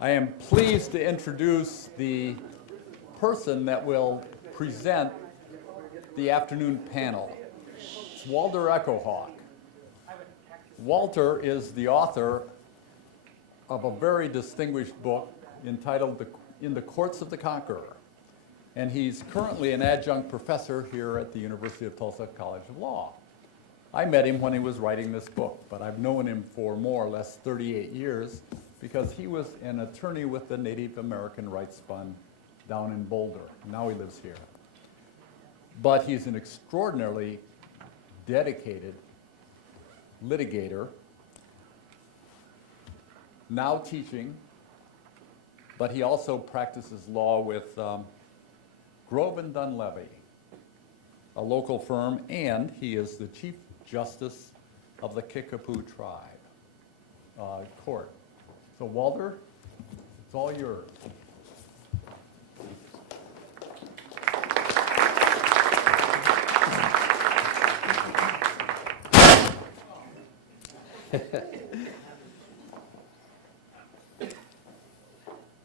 I am pleased to introduce the person that will present the afternoon panel. It's Walter Echohawk. Walter is the author of a very distinguished book entitled In the Courts of the Conqueror. And he's currently an adjunct professor here at the University of Tulsa College of Law. I met him when he was writing this book, but I've known him for more or less 38 years because he was an attorney with the Native American Rights Fund down in Boulder. Now he lives here. But he's an extraordinarily dedicated litigator, now teaching, but he also practices law with Grove and Dunlevy, a local firm, and he is the Chief Justice of the Kickapoo Tribe Court. So Walter, it's all yours.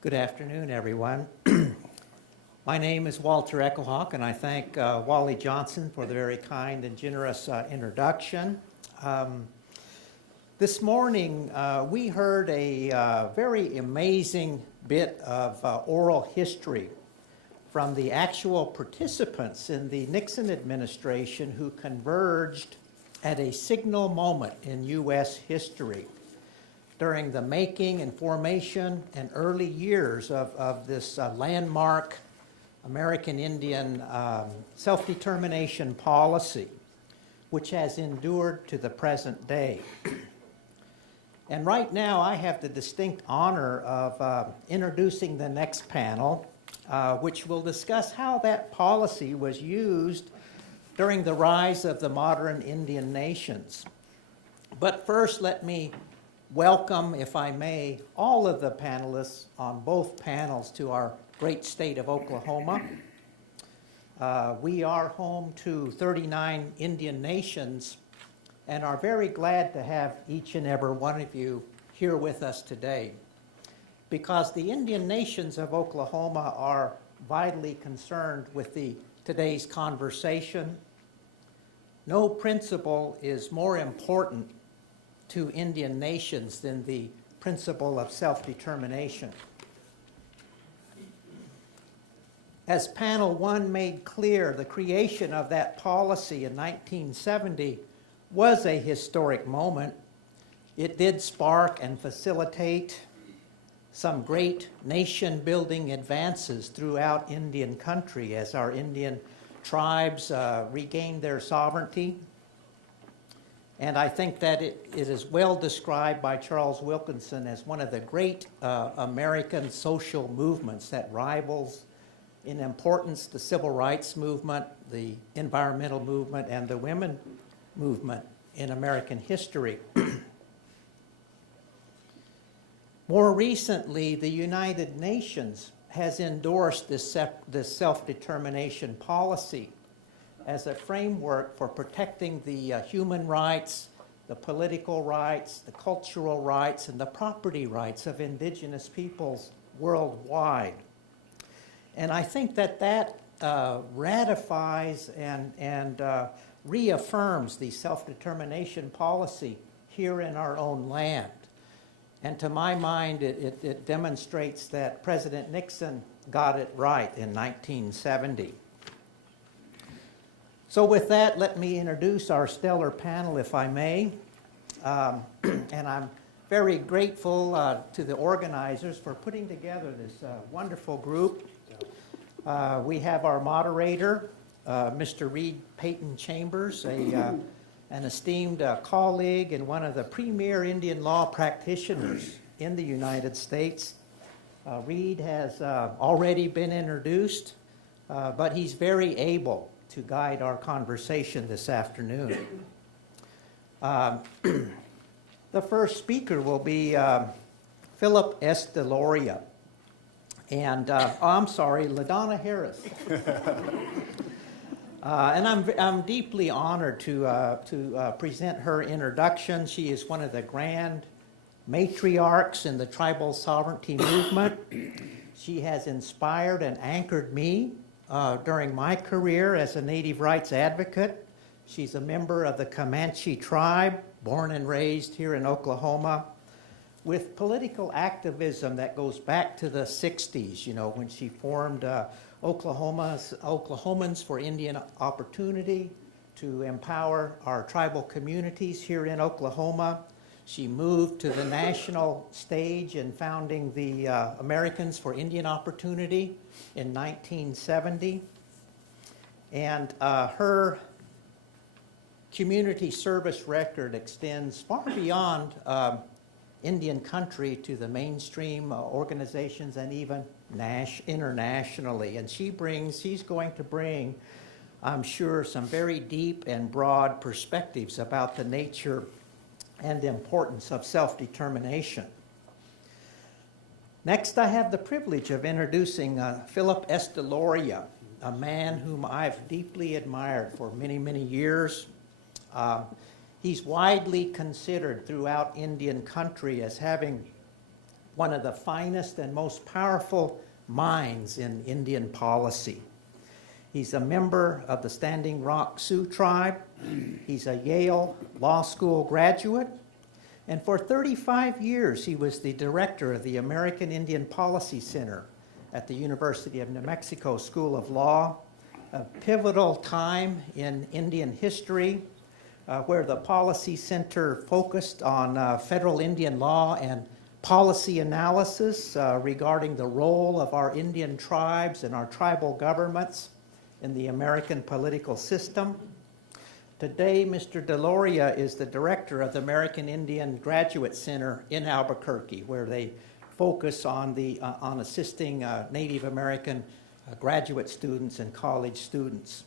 Good afternoon, everyone. My name is Walter Echohawk, and I thank Wally Johnson for the very kind and generous introduction. This morning, we heard a very amazing bit of oral history from the actual participants in the Nixon administration who converged at a signal moment in U.S. history during the making and formation and early years of this landmark American Indian self-determination policy, which has endured to the present day. And right now, I have the distinct honor of introducing the next panel, which will discuss how that policy was used during the rise of the modern Indian nations. But first, let me welcome, if I may, all of the panelists on both panels to our great state of Oklahoma. We are home to 39 Indian nations and are very glad to have each and every one of you here with us today, because the Indian nations of Oklahoma are vitally concerned with today's conversation. No principle is more important to Indian nations than the principle of self-determination. As panel one made clear, the creation of that policy in 1970 was a historic moment. It did spark and facilitate some great nation-building advances throughout Indian country as our Indian tribes regained their sovereignty. And I think that it is well described by Charles Wilkinson as one of the great American social movements that rivals in importance the civil rights movement, the environmental movement, and the women movement in American history. More recently, the United Nations has endorsed this self-determination policy as a framework for protecting the human rights, the political rights, the cultural rights, and the property rights of indigenous peoples worldwide. And I think that ratifies and reaffirms the self-determination policy here in our own land. And to my mind, it demonstrates that President Nixon got it right in 1970. So with that, let me introduce our stellar panel, if I may. And I'm very grateful to the organizers for putting together this wonderful group. We have our moderator, Mr. Reed Peyton Chambers, an esteemed colleague and one of the premier Indian law practitioners in the United States. Reed has already been introduced, but he's very able to guide our conversation this afternoon. The first speaker will be Philip S. DeLoria. And, LaDonna Harris. And I'm deeply honored to present her introduction. She is one of the grand matriarchs in the tribal sovereignty movement. She has inspired and anchored me during my career as a native rights advocate. She's a member of the Comanche tribe, born and raised here in Oklahoma, with political activism that goes back to the 60s, you know, when she formed Oklahomans for Indian Opportunity to empower our tribal communities here in Oklahoma. She moved to the national stage in founding the Americans for Indian Opportunity in 1970. And her community service record extends far beyond Indian country to the mainstream organizations and even internationally. And she's going to bring, I'm sure, some very deep and broad perspectives about the nature and the importance of self-determination. Next, I have the privilege of introducing Philip S. DeLoria, a man whom I've deeply admired for many, many years. He's widely considered throughout Indian country as having one of the finest and most powerful minds in Indian policy. He's a member of the Standing Rock Sioux tribe. He's a Yale Law School graduate. And for 35 years, he was the director of the American Indian Policy Center at the University of New Mexico School of Law, a pivotal time in Indian history, where the Policy Center focused on federal Indian law and policy analysis regarding the role of our Indian tribes and our tribal governments in the American political system. Today, Mr. DeLoria is the director of the American Indian Graduate Center in Albuquerque, where they focus on assisting Native American graduate students and college students.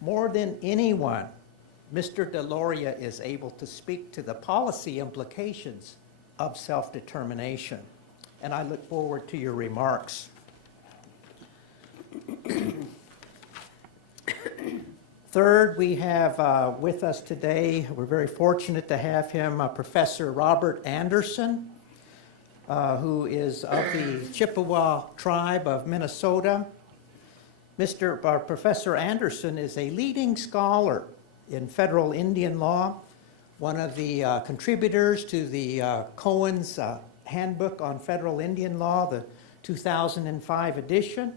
More than anyone, Mr. DeLoria is able to speak to the policy implications of self-determination, and I look forward to your remarks. Third, we have with us today, we're very fortunate to have him, Professor Robert Anderson, who is of the Chippewa tribe of Minnesota. Professor Anderson is a leading scholar in federal Indian law, one of the contributors to the Cohen's Handbook on Federal Indian Law, the 2005 edition.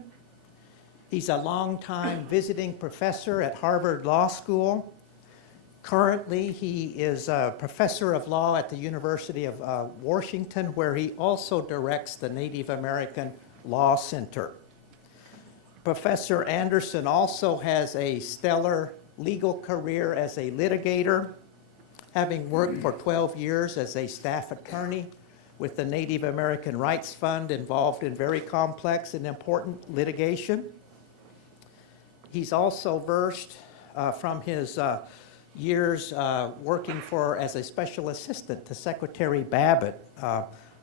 He's a longtime visiting professor at Harvard Law School. Currently, he is a professor of law at the University of Washington, where he also directs the Native American Law Center. Professor Anderson also has a stellar legal career as a litigator, having worked for 12 years as a staff attorney with the Native American Rights Fund, involved in very complex and important litigation. He's also versed from his years working as a special assistant to Secretary Babbitt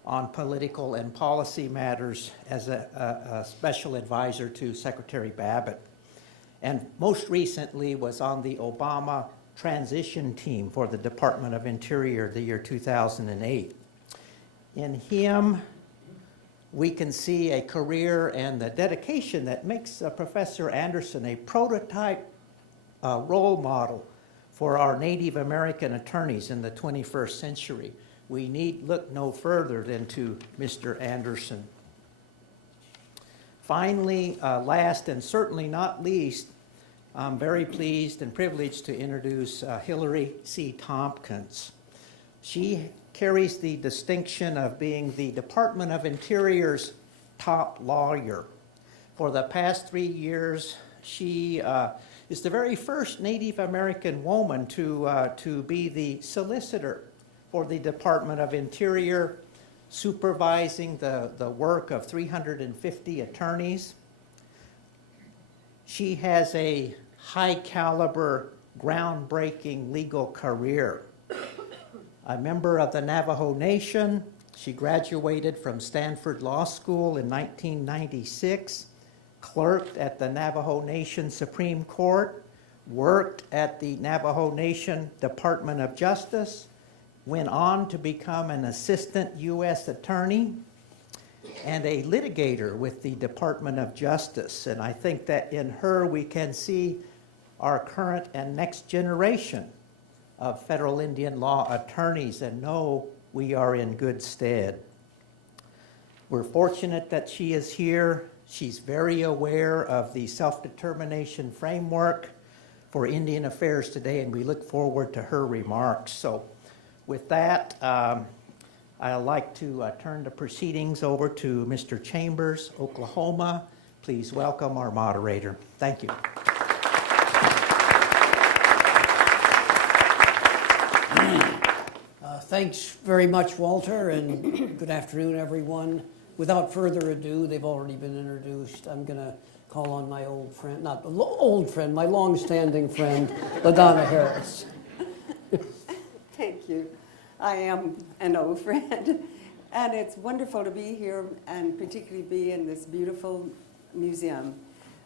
on political and policy matters as a special advisor to Secretary Babbitt. And most recently was on the Obama transition team for the Department of Interior the year 2008. In him, we can see a career and the dedication that makes Professor Anderson a prototype role model for our Native American attorneys in the 21st century. We need look no further than to Mr. Anderson. Finally, last and certainly not least, I'm very pleased and privileged to introduce Hilary C. Tompkins. She carries the distinction of being the Department of Interior's top lawyer. For the past 3 years, she is the very first Native American woman to be the solicitor for the Department of Interior, supervising the work of 350 attorneys. She has a high-caliber, groundbreaking legal career. A member of the Navajo Nation, she graduated from Stanford Law School in 1996, clerked at the Navajo Nation Supreme Court, worked at the Navajo Nation Department of Justice, went on to become an assistant U.S. attorney and a litigator with the Department of Justice. And I think that in her we can see our current and next generation of federal Indian law attorneys and know we are in good stead. We're fortunate that she is here. She's very aware of the self-determination framework for Indian affairs today, and we look forward to her remarks. So with that, I'd like to turn the proceedings over to Mr. Chambers, Oklahoma. Please welcome our moderator. Thank you. Thanks very much, Walter, and good afternoon, everyone. Without further ado, they've already been introduced. I'm going to call on my old friend, not old friend, my long-standing friend, LaDonna Harris. Thank you. I am an old friend, and it's wonderful to be here and particularly be in this beautiful museum.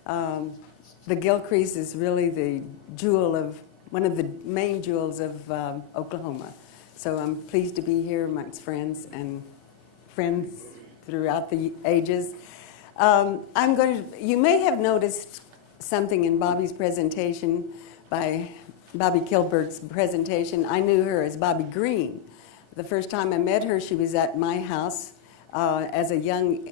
The Gilcrease is really the jewel of, one of the main jewels of Oklahoma. So I'm pleased to be here amongst friends and friends throughout the ages. You may have noticed something in Bobby's presentation, by Bobby Kilberg's presentation. I knew her as Bobby Green. The first time I met her, she was at my house as a young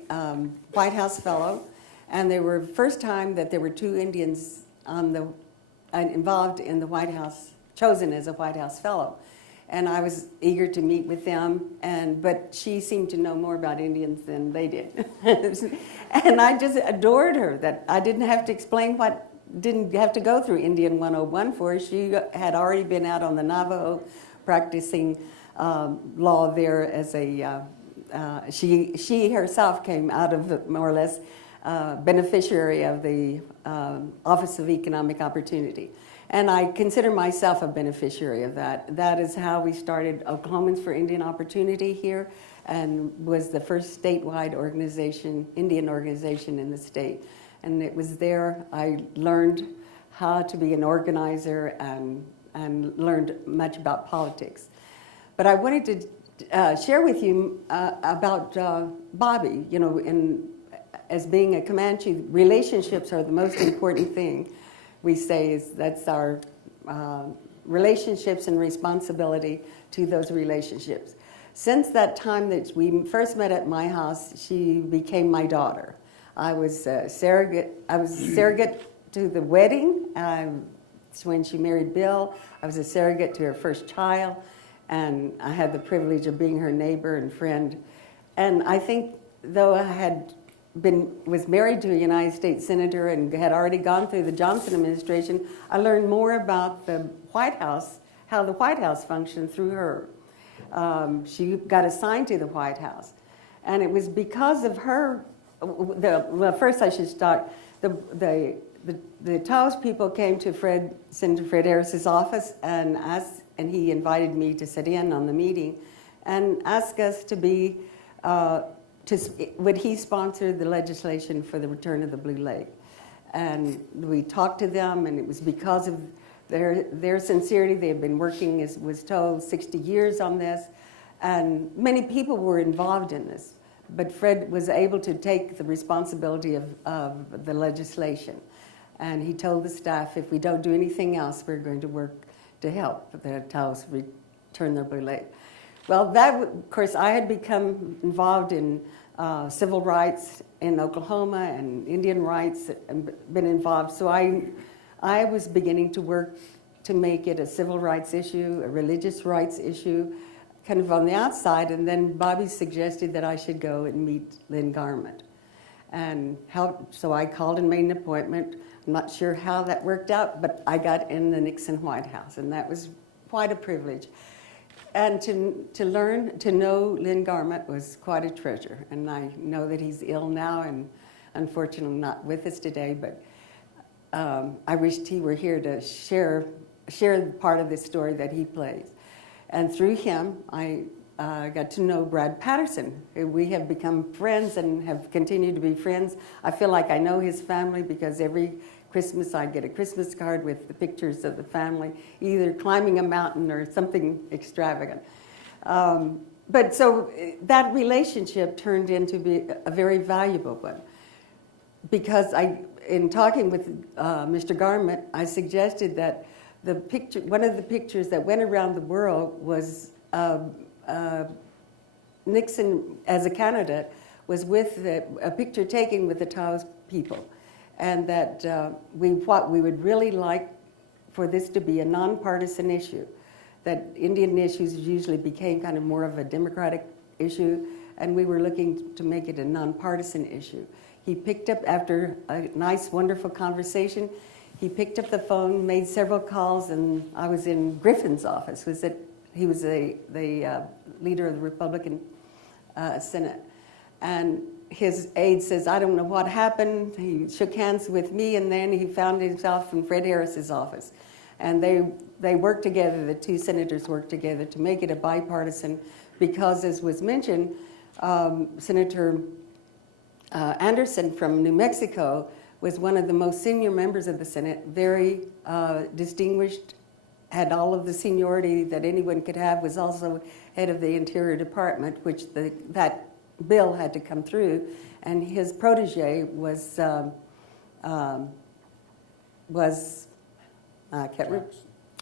White House fellow. And they were first time that there were two Indians involved in the White House, chosen as a White House fellow. And I was eager to meet with them, but she seemed to know more about Indians than they did. And I just adored her, that I didn't have to explain didn't have to go through Indian 101 for her. She had already been out on the Navajo practicing law there as she herself came out of more or less beneficiary of the Office of Economic Opportunity. And I consider myself a beneficiary of that. That is how we started Oklahomans for Indian Opportunity here, and was the first statewide organization, Indian organization in the state. And it was there I learned how to be an organizer and learned much about politics. But I wanted to share with you about Bobby. You know, as being a Comanche, relationships are the most important thing. We say that's our relationships and responsibility to those relationships. Since that time that we first met at my house, she became my daughter. I was surrogate to the wedding. When she married Bill, I was a surrogate to her first child, and I had the privilege of being her neighbor and friend. And I think, though I was married to a United States senator and had already gone through the Johnson administration, I learned more about the White House, how the White House functioned through her. She got assigned to the White House. And it was because of her, well, first I should start, the Taos people came to Senator Fred Harris's office and he invited me to sit in on the meeting and asked us to be, would he sponsor the legislation for the return of the Blue Lake? And we talked to them, and it was because of their sincerity. They had been working, as was told, 60 years on this, and many people were involved in this. But Fred was able to take the responsibility of the legislation. And he told the staff, if we don't do anything else, we're going to work to help the Taos return their Blue Lake. Well, of course, I had become involved in civil rights in Oklahoma and Indian rights, and been involved. So I was beginning to work to make it a civil rights issue, a religious rights issue, kind of on the outside. And then Bobby suggested that I should go and meet Lynn Garment. And so I called and made an appointment. I'm not sure how that worked out, but I got in the Nixon White House, and that was quite a privilege. And to learn to know Lynn Garment was quite a treasure. And I know that he's ill now and unfortunately not with us today, but I wished he were here to share part of this story that he plays. And through him, I got to know Brad Patterson. We have become friends and have continued to be friends. I feel like I know his family because every Christmas I get a Christmas card with the pictures of the family, either climbing a mountain or something extravagant. But so that relationship turned into be a very valuable one, because in talking with Mr. Garment, I suggested that one of the pictures that went around the world was Nixon as a candidate was with a picture taken with the Taos people, and that what we would really like for this to be a nonpartisan issue, that Indian issues usually became kind of more of a democratic issue, and we were looking to make it a nonpartisan issue. He picked up, after a nice, wonderful conversation, he picked up the phone, made several calls, and I was in Griffin's office. He was the leader of the Republican Senate. And his aide says, I don't know what happened. He shook hands with me, and then he found himself in Fred Harris's office. And they worked together, the two senators worked together to make it a bipartisan, because, as was mentioned, Senator Anderson from New Mexico was one of the most senior members of the Senate, very distinguished, had all of the seniority that anyone could have, was also head of the Interior Department, which that bill had to come through, and his protege was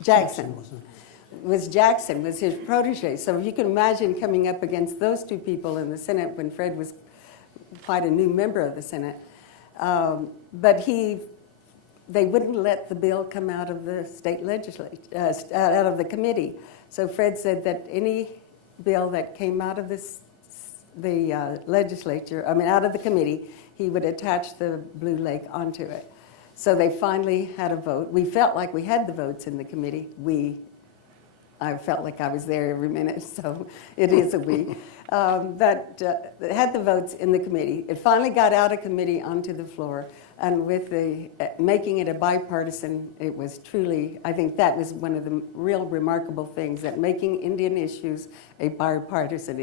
Jackson. Jackson was his protege. So you can imagine coming up against those two people in the Senate when Fred was quite a new member of the Senate. But they wouldn't let the bill come out of the state legislature, out of the committee. So Fred said that any bill that came out of the legislature, out of the committee, he would attach the Blue Lake onto it. So they finally had a vote. We felt like we had the votes in the committee. I felt like I was there every minute, so it is a we. That had the votes in the committee. It finally got out of committee onto the floor, and with making it a bipartisan, it was truly, I think that was one of the real remarkable things, that making Indian issues a bipartisan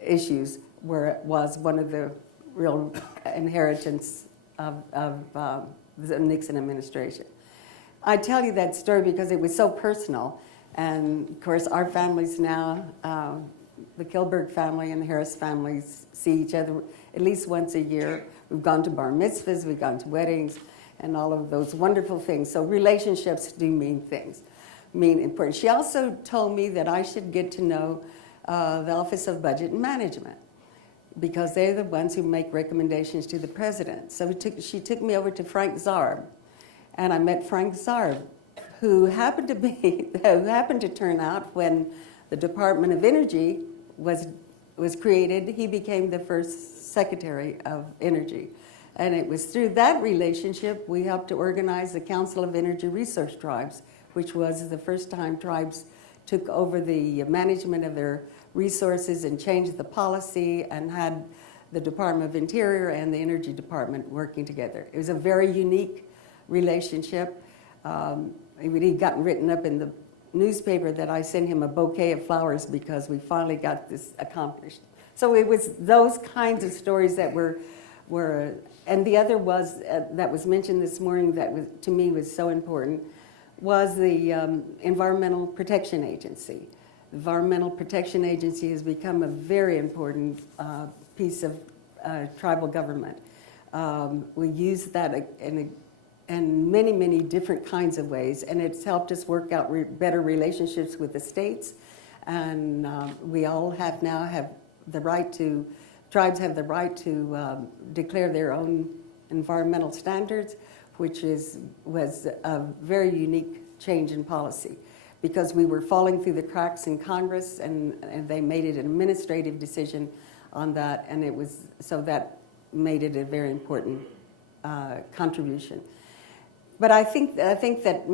issues was one of the real inheritance of the Nixon administration. I tell you that story because it was so personal. And of course, our families now, the Kilberg family and the Harris families, see each other at least once a year. We've gone to bar mitzvahs, we've gone to weddings, and all of those wonderful things. So relationships do mean important. She also told me that I should get to know the Office of Budget and Management, because they're the ones who make recommendations to the president. So she took me over to Frank Zarb, and I met Frank Zarb, who happened to turn out when the Department of Energy was created. He became the first Secretary of Energy. And it was through that relationship we helped to organize the Council of Energy Resource Tribes, which was the first time tribes took over the management of their resources and changed the policy and had the Department of Interior and the Energy Department working together. It was a very unique relationship. He'd gotten written up in the newspaper that I sent him a bouquet of flowers because we finally got this accomplished. So it was those kinds of stories that were and the other was, that was mentioned this morning that to me was so important, was the Environmental Protection Agency. The Environmental Protection Agency has become a very important piece of tribal government. We use that in many, many different kinds of ways, and it's helped us work out better relationships with the states. And we all now have the right to, tribes have the right to declare their own environmental standards, which was a very unique change in policy, because we were falling through the cracks in Congress, and they made it an administrative decision on that, and so that made it a very important contribution. But I think that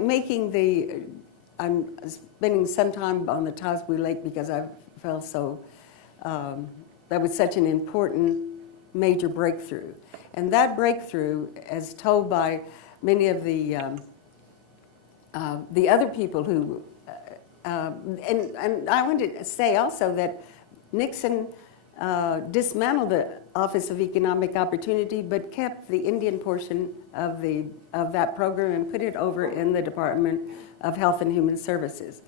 making I'm spending some time on the Taos Blue Lake because I felt so, that was such an important major breakthrough. And that breakthrough, as told by many of the other people who, and I want to say also that Nixon dismantled the Office of Economic Opportunity, but kept the Indian portion of that program and put it over in the Department of Health and Human Services.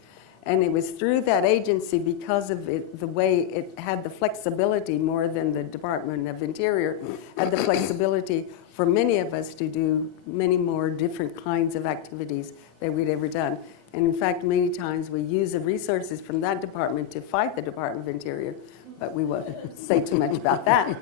And it was through that agency, because of it, the way it had the flexibility more than the Department of Interior, had the flexibility for many of us to do many more different kinds of activities that we'd ever done. And in fact, many times we use the resources from that department to fight the Department of Interior, but we won't say too much about that.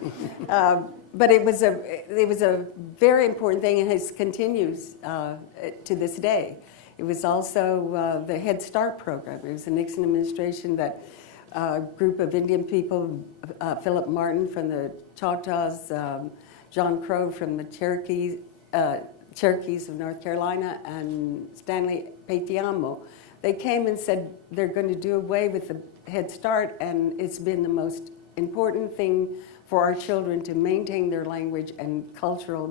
But it was a very important thing, and it continues to this day. It was also the Head Start program. It was the Nixon administration that group of Indian people, Philip Martin from the Choctaws, John Crow from the Cherokees of North Carolina, and Stanley Paitiamo. They came and said they're going to do away with the Head Start, and it's been the most important thing for our children to maintain their language and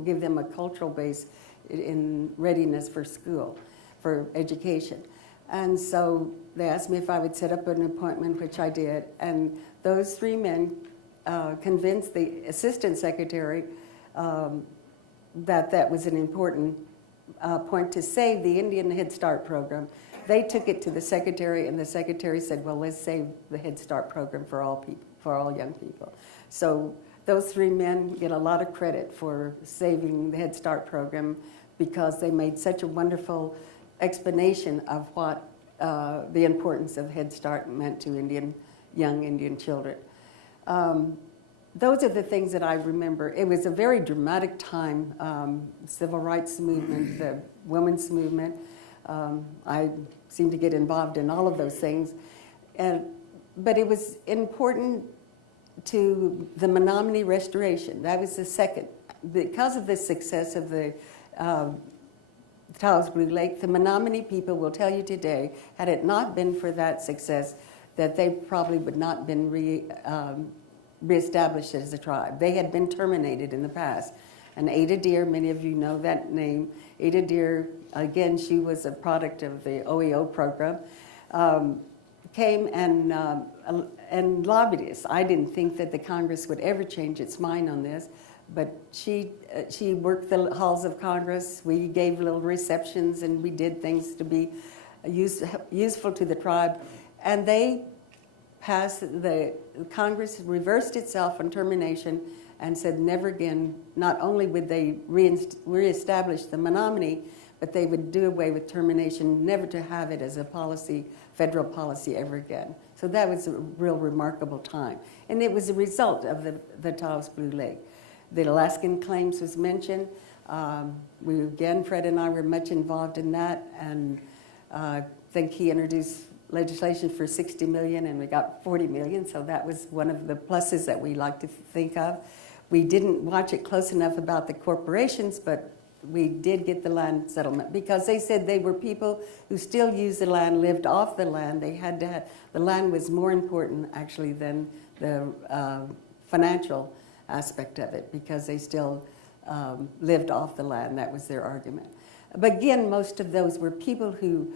give them a cultural base in readiness for school, for education. And so they asked me if I would set up an appointment, which I did. And those three men convinced the assistant secretary that was an important point to save the Indian Head Start program. They took it to the secretary, and the secretary said, well, let's save the Head Start program for all people, for all young people. So those three men get a lot of credit for saving the Head Start program, because they made such a wonderful explanation of what the importance of Head Start meant to young Indian children. Those are the things that I remember. It was a very dramatic time, civil rights movement, the women's movement. I seem to get involved in all of those things. But it was important to the Menominee restoration. That was the second. Because of the success of the Taos Blue Lake, the Menominee people will tell you today, had it not been for that success, that they probably would not have been reestablished as a tribe. They had been terminated in the past. And Ada Deer, many of you know that name. Ada Deer, again, she was a product of the OEO program, came and lobbied us. I didn't think that the Congress would ever change its mind on this, but she worked the halls of Congress. We gave little receptions, and we did things to be useful to the tribe. And they passed, the Congress reversed itself on termination and said never again. Not only would they reestablish the Menominee, but they would do away with termination, never to have it as a policy, federal policy ever again. So that was a real remarkable time. And it was a result of the Taos Blue Lake. The Alaskan claims was mentioned. Fred and I were much involved in that, and I think he introduced legislation for $60 million, and we got $40 million, so that was one of the pluses that we like to think of. We didn't watch it close enough about the corporations, but we did get the land settlement, because they said they were people who still used the land, lived off the land. They had to have, the land was more important actually than the financial aspect of it, because they still lived off the land. That was their argument. But again, most of those were people who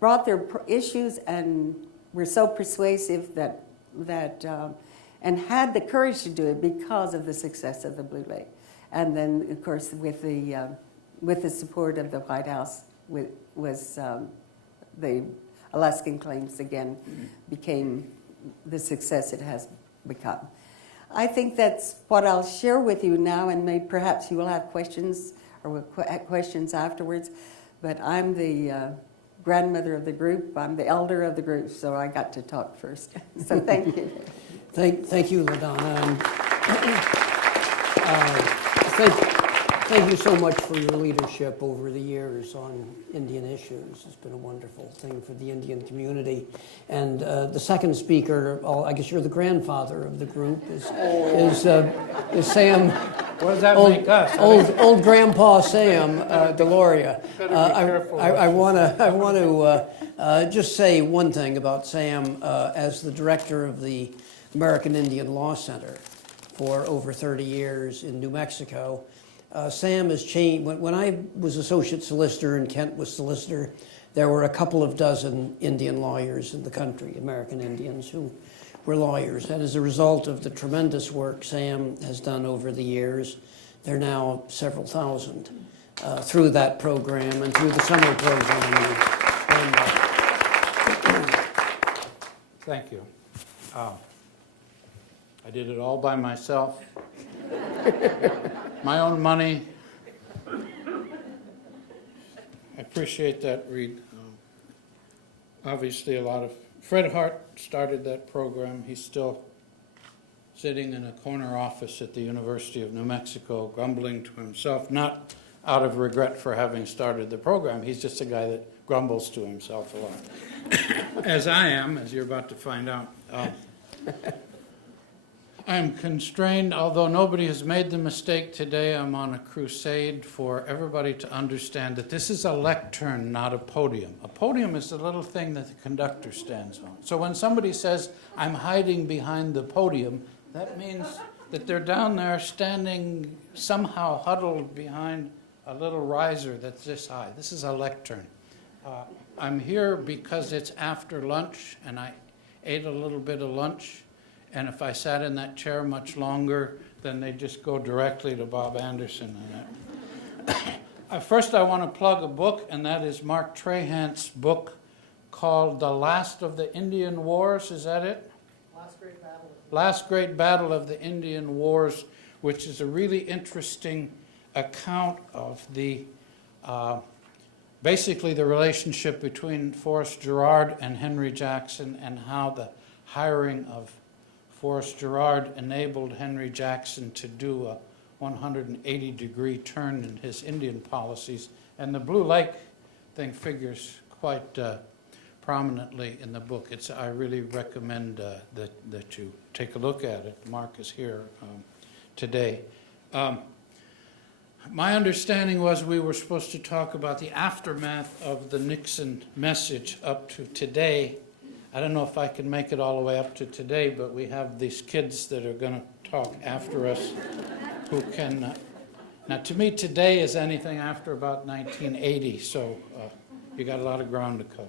brought their issues and were so persuasive that and had the courage to do it because of the success of the Blue Lake. And then, of course, with the support of the White House, was the Alaskan claims again became the success it has become. I think that's what I'll share with you now, and perhaps you will have questions or questions afterwards. But I'm the grandmother of the group. I'm the elder of the group, so I got to talk first. So thank you. Thank you, LaDonna. Thank you so much for your leadership over the years on Indian issues. It's been a wonderful thing for the Indian community. And the second speaker, I guess you're the grandfather of the group, is Sam. What does that make us? Old Grandpa Sam DeLoria. I want to just say one thing about Sam as the director of the American Indian Law Center for over 30 years in New Mexico. Sam has changed. When I was associate solicitor and Kent was solicitor, there were a couple of dozen Indian lawyers in the country, American Indians, who were lawyers. And as a result of the tremendous work Sam has done over the years, there are now several thousand through that program and through the summer program. Thank you. I did it all by myself. My own money. I appreciate that, Reed. Obviously, Fred Hart started that program. He's still sitting in a corner office at the University of New Mexico, grumbling to himself, not out of regret for having started the program. He's just a guy that grumbles to himself a lot, as I am, as you're about to find out. I'm constrained, although nobody has made the mistake today. I'm on a crusade for everybody to understand that this is a lectern, not a podium. A podium is the little thing that the conductor stands on. So when somebody says, I'm hiding behind the podium, that means that they're down there standing somehow huddled behind a little riser that's this high. This is a lectern. I'm here because it's after lunch, and I ate a little bit of lunch. And if I sat in that chair much longer, then they just go directly to Bob Anderson. First, I want to plug a book, and that is Mark Trahant's book called The Last of the Indian Wars. Is that it? Last Great Battle of the Indian Wars, which is a really interesting account of the basically the relationship between Forrest Gerard and Henry Jackson, and how the hiring of Forrest Gerard enabled Henry Jackson to do a 180-degree turn in his Indian policies. And the Blue Lake thing figures quite prominently in the book. I really recommend that you take a look at it. Mark is here today. My understanding was we were supposed to talk about the aftermath of the Nixon message up to today. I don't know if I can make it all the way up to today, but we have these kids that are going to talk after us who can. Now, to me, today is anything after about 1980, so you got a lot of ground to cover.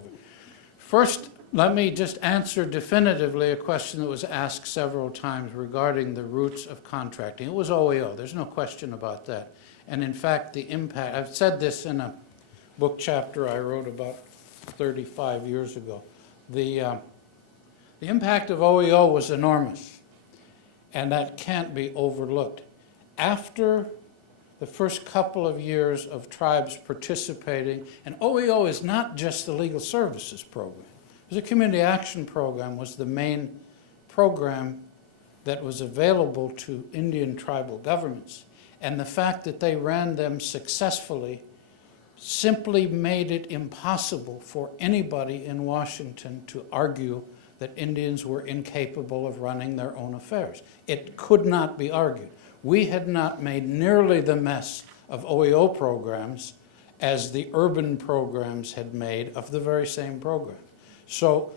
First, let me just answer definitively a question that was asked several times regarding the roots of contracting. It was OEO. There's no question about that. And in fact, the impact, I've said this in a book chapter I wrote about 35 years ago. The impact of OEO was enormous, and that can't be overlooked. After the first couple of years of tribes participating, and OEO is not just the legal services program. The community action program was the main program that was available to Indian tribal governments. And the fact that they ran them successfully simply made it impossible for anybody in Washington to argue that Indians were incapable of running their own affairs. It could not be argued. We had not made nearly the mess of OEO programs as the urban programs had made of the very same program. So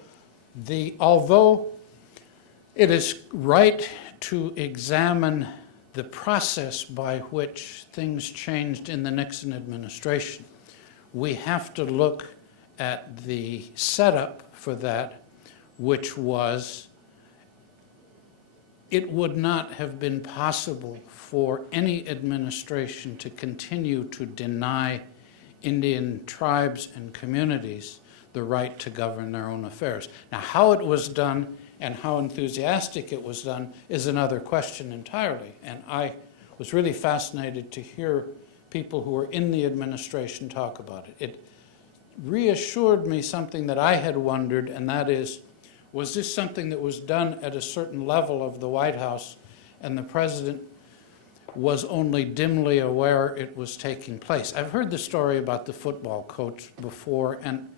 although it is right to examine the process by which things changed in the Nixon administration, we have to look at the setup for that, which was, it would not have been possible for any administration to continue to deny Indian tribes and communities the right to govern their own affairs. Now, how it was done and how enthusiastic it was done is another question entirely. And I was really fascinated to hear people who were in the administration talk about it. It reassured me something that I had wondered, and that is, was this something that was done at a certain level of the White House, and the president was only dimly aware it was taking place? I've heard the story about the football coach before, and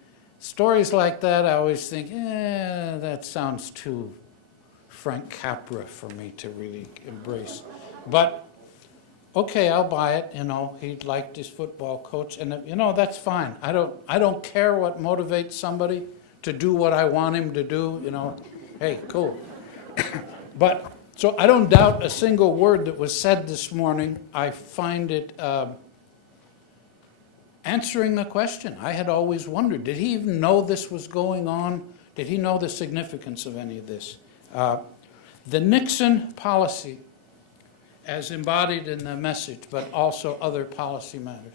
stories like that, I always think, that sounds too Frank Capra for me to really embrace. But, okay, I'll buy it. He liked his football coach, and that's fine. I don't care what motivates somebody to do what I want him to do. Hey, cool. But so I don't doubt a single word that was said this morning. I find it answering the question. I had always wondered, did he even know this was going on? Did he know the significance of any of this? The Nixon policy, as embodied in the message, but also other policy matters,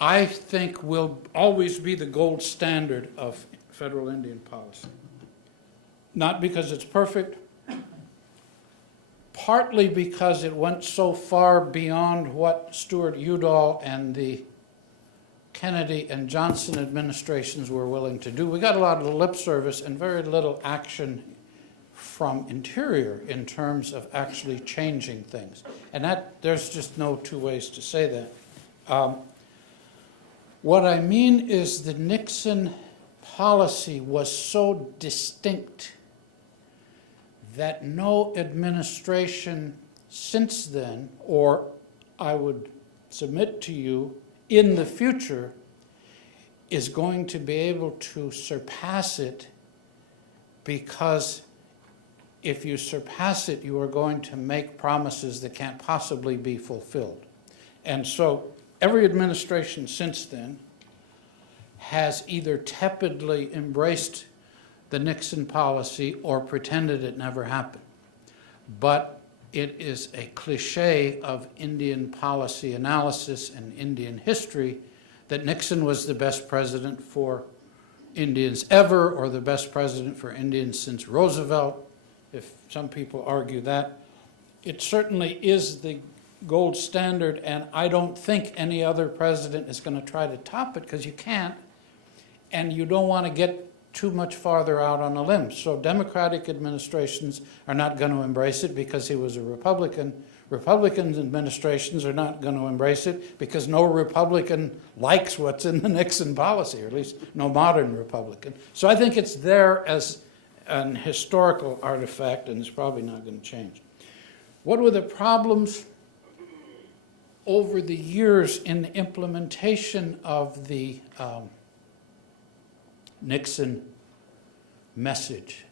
I think will always be the gold standard of federal Indian policy. not because it's perfect, partly because it went so far beyond what Stuart Udall and the Kennedy and Johnson administrations were willing to do. We got a lot of lip service and very little action from interior in terms of actually changing things. And that, there's just no two ways to say that. What I mean is the Nixon policy was so distinct that no administration since then, or I would submit to you, in the future, is going to be able to surpass it, because if you surpass it, you are going to make promises that can't possibly be fulfilled. And so every administration since then has either tepidly embraced the Nixon policy or pretended it never happened. But it is a cliche of Indian policy analysis and Indian history that Nixon was the best president for Indians ever, or the best president for Indians since Roosevelt, if some people argue that. It certainly is the gold standard, and I don't think any other president is going to try to top it, because you can't, and you don't want to get too much farther out on a limb. So Democratic administrations are not going to embrace it because he was a Republican. Republican administrations are not going to embrace it because no Republican likes what's in the Nixon policy, or at least no modern Republican. So I think it's there as an historical artifact, and it's probably not going to change. What were the problems over the years in the implementation of the Nixon message?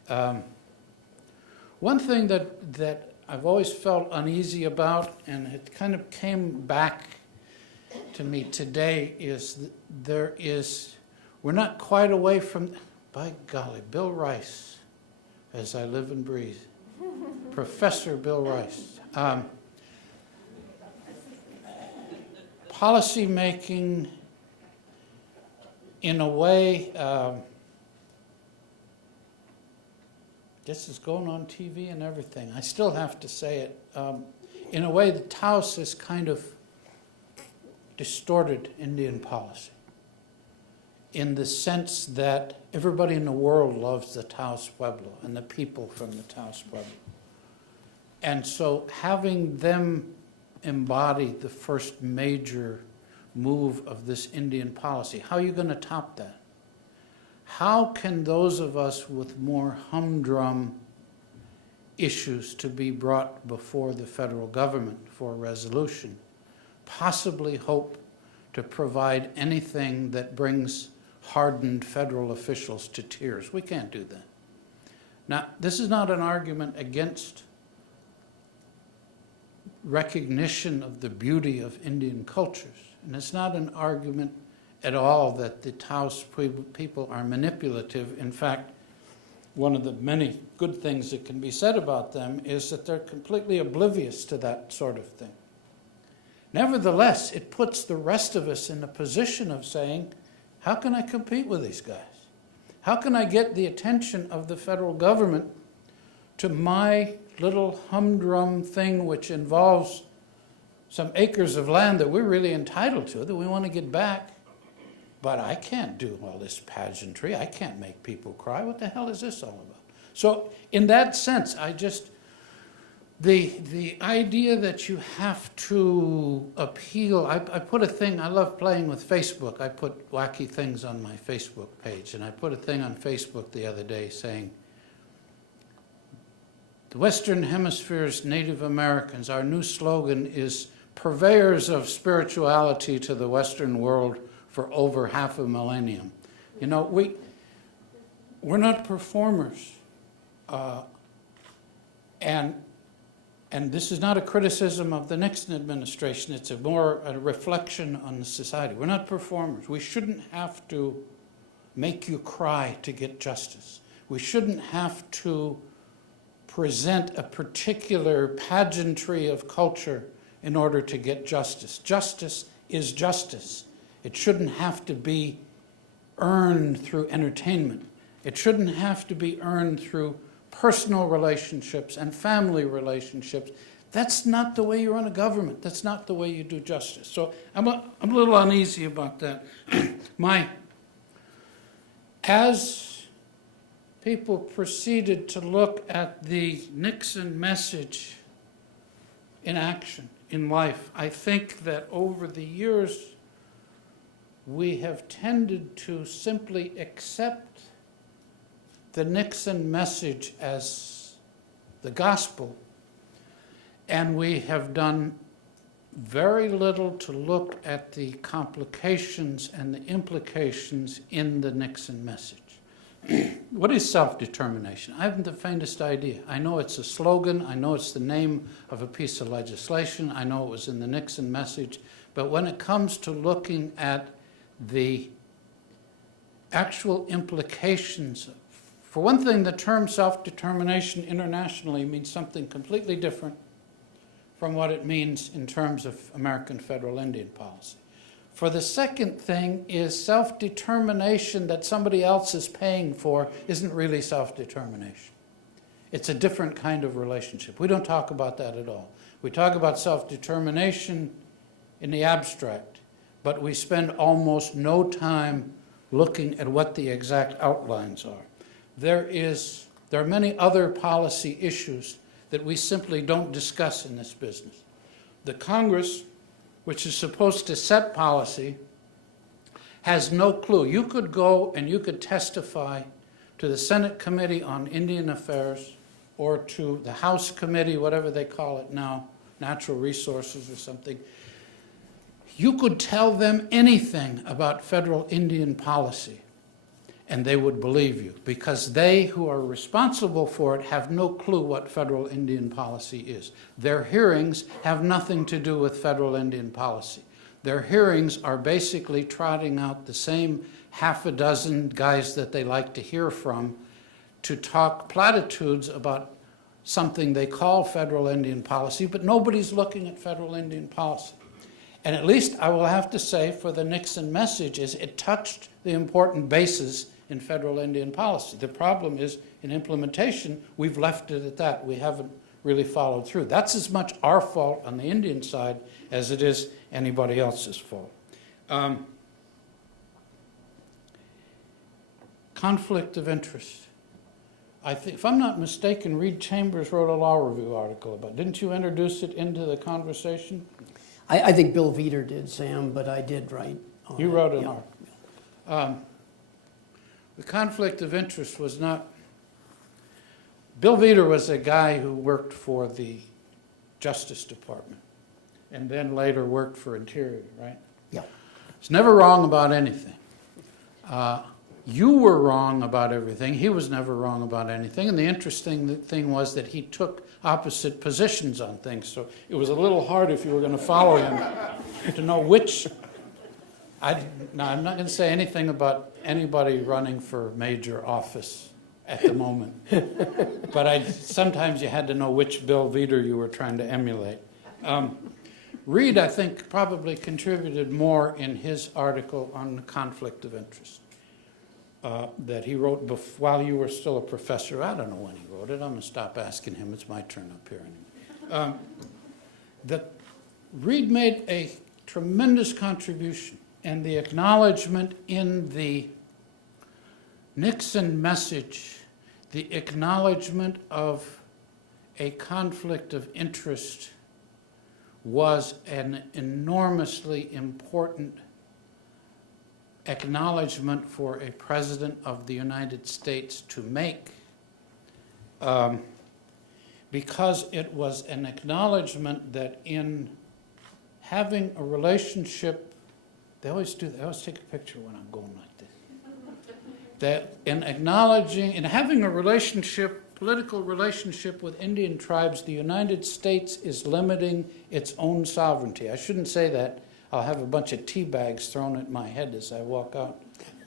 One thing that I've always felt uneasy about, and it kind of came back to me today, is we're not quite away from, by golly, Bill Rice, as I live and breathe, Professor Bill Rice. Policy making, in a way, this is going on TV and everything. I still have to say it. In a way, the Taos has kind of distorted Indian policy, in the sense that everybody in the world loves the Taos Pueblo and the people from the Taos Pueblo. And so having them embody the first major move of this Indian policy, how are you going to top that? How can those of us with more humdrum issues to be brought before the federal government for resolution possibly hope to provide anything that brings hardened federal officials to tears? We can't do that. Now, this is not an argument against recognition of the beauty of Indian cultures, and it's not an argument at all that the Taos people are manipulative. In fact, one of the many good things that can be said about them is that they're completely oblivious to that sort of thing. Nevertheless, it puts the rest of us in a position of saying, how can I compete with these guys? How can I get the attention of the federal government to my little humdrum thing, which involves some acres of land that we're really entitled to, that we want to get back? But I can't do all this pageantry. I can't make people cry. What the hell is this all about? So in that sense, the idea that you have to appeal, I put a thing, I love playing with Facebook. I put wacky things on my Facebook page, and I put a thing on Facebook the other day saying, the Western Hemisphere's Native Americans, our new slogan is purveyors of spirituality to the Western world for over half a millennium. You know, we're not performers. And this is not a criticism of the Nixon administration. It's more a reflection on the society. We're not performers. We shouldn't have to make you cry to get justice. We shouldn't have to present a particular pageantry of culture in order to get justice. Justice is justice. It shouldn't have to be earned through entertainment. It shouldn't have to be earned through personal relationships and family relationships. That's not the way you run a government. That's not the way you do justice. So I'm a little uneasy about that. As people proceeded to look at the Nixon message in action, in life, I think that over the years we have tended to simply accept the Nixon message as the gospel, and we have done very little to look at the complications and the implications in the Nixon message. What is self-determination? I haven't the faintest idea. I know it's a slogan. I know it's the name of a piece of legislation. I know it was in the Nixon message. But when it comes to looking at the actual implications, for one thing, the term self-determination internationally means something completely different from what it means in terms of American federal Indian policy. For the second thing is self-determination that somebody else is paying for isn't really self-determination. It's a different kind of relationship. We don't talk about that at all. We talk about self-determination in the abstract, but we spend almost no time looking at what the exact outlines are. There are many other policy issues that we simply don't discuss in this business. The Congress, which is supposed to set policy, has no clue. You could go and you could testify to the Senate Committee on Indian Affairs or to the House Committee, whatever they call it now, Natural Resources or something. You could tell them anything about federal Indian policy, and they would believe you, because they who are responsible for it have no clue what federal Indian policy is. Their hearings have nothing to do with federal Indian policy. Their hearings are basically trotting out the same half a dozen guys that they like to hear from to talk platitudes about something they call federal Indian policy, but nobody's looking at federal Indian policy. And at least I will have to say for the Nixon message is it touched the important bases in federal Indian policy. The problem is in implementation, we've left it at that. We haven't really followed through. That's as much our fault on the Indian side as it is anybody else's fault. Conflict of interest. I think, if I'm not mistaken, Reed Chambers wrote a law review article about it. Didn't you introduce it into the conversation? I think Bill Veeder did, Sam, but I did write on You it. wrote an Yeah. article. The conflict of interest was not... Bill Veeder was a guy who worked for the Justice Department and then later worked for Interior, right? Yeah. He's never wrong about anything. You were wrong about everything. He was never wrong about anything. And the interesting thing was that he took opposite positions on things. So it was a little hard if you were going to follow him to know which... Now, I'm not going to say anything about anybody running for major office at the moment. But sometimes you had to know which Bill Veeder you were trying to emulate. Reed, I think, probably contributed more in his article on the conflict of interest that he wrote while you were still a professor. I don't know when he wrote it. I'm going to stop asking him. It's my turn up here anyway. That Reed made a tremendous contribution, and the acknowledgement in the Nixon message, the acknowledgement of a conflict of interest was an enormously important acknowledgement for a president of the United States to make, because it was an acknowledgement that in having a relationship, they always take a picture when I'm going like this, that in having a relationship, political relationship with Indian tribes, the United States is limiting its own sovereignty. I shouldn't say that. I'll have a bunch of tea bags thrown at my head as I walk out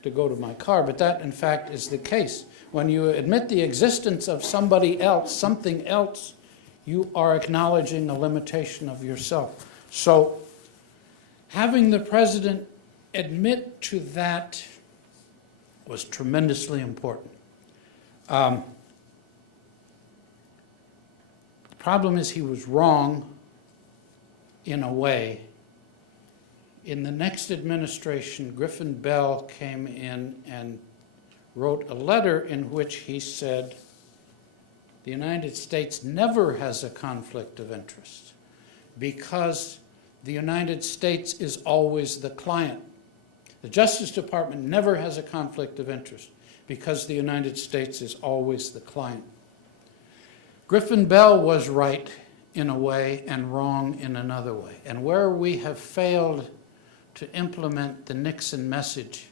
to go to my car, but that in fact is the case. When you admit the existence of somebody else, something else, you are acknowledging a limitation of yourself. So having the president admit to that was tremendously important. problem is he was wrong in a way. In the next administration, Griffin Bell came in and wrote a letter in which he said, the United States never has a conflict of interest because the United States is always the client. The Justice Department never has a conflict of interest because the United States is always the client. Griffin Bell was right in a way and wrong in another way. And where we have failed to implement the Nixon message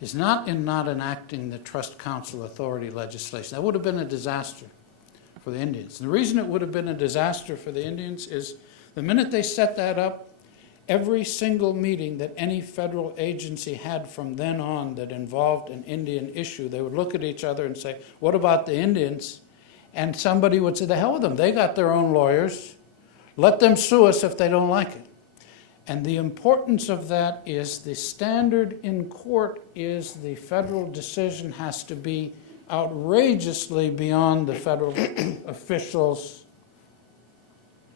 is not in not enacting the Trust Council Authority legislation. That would have been a disaster for the Indians. And the reason it would have been a disaster for the Indians is the minute they set that up, every single meeting that any federal agency had from then on that involved an Indian issue, they would look at each other and say, what about the Indians? And somebody would say, the hell with them. They got their own lawyers. Let them sue us if they don't like it. And the importance of that is the standard in court is the federal decision has to be outrageously beyond the federal officials'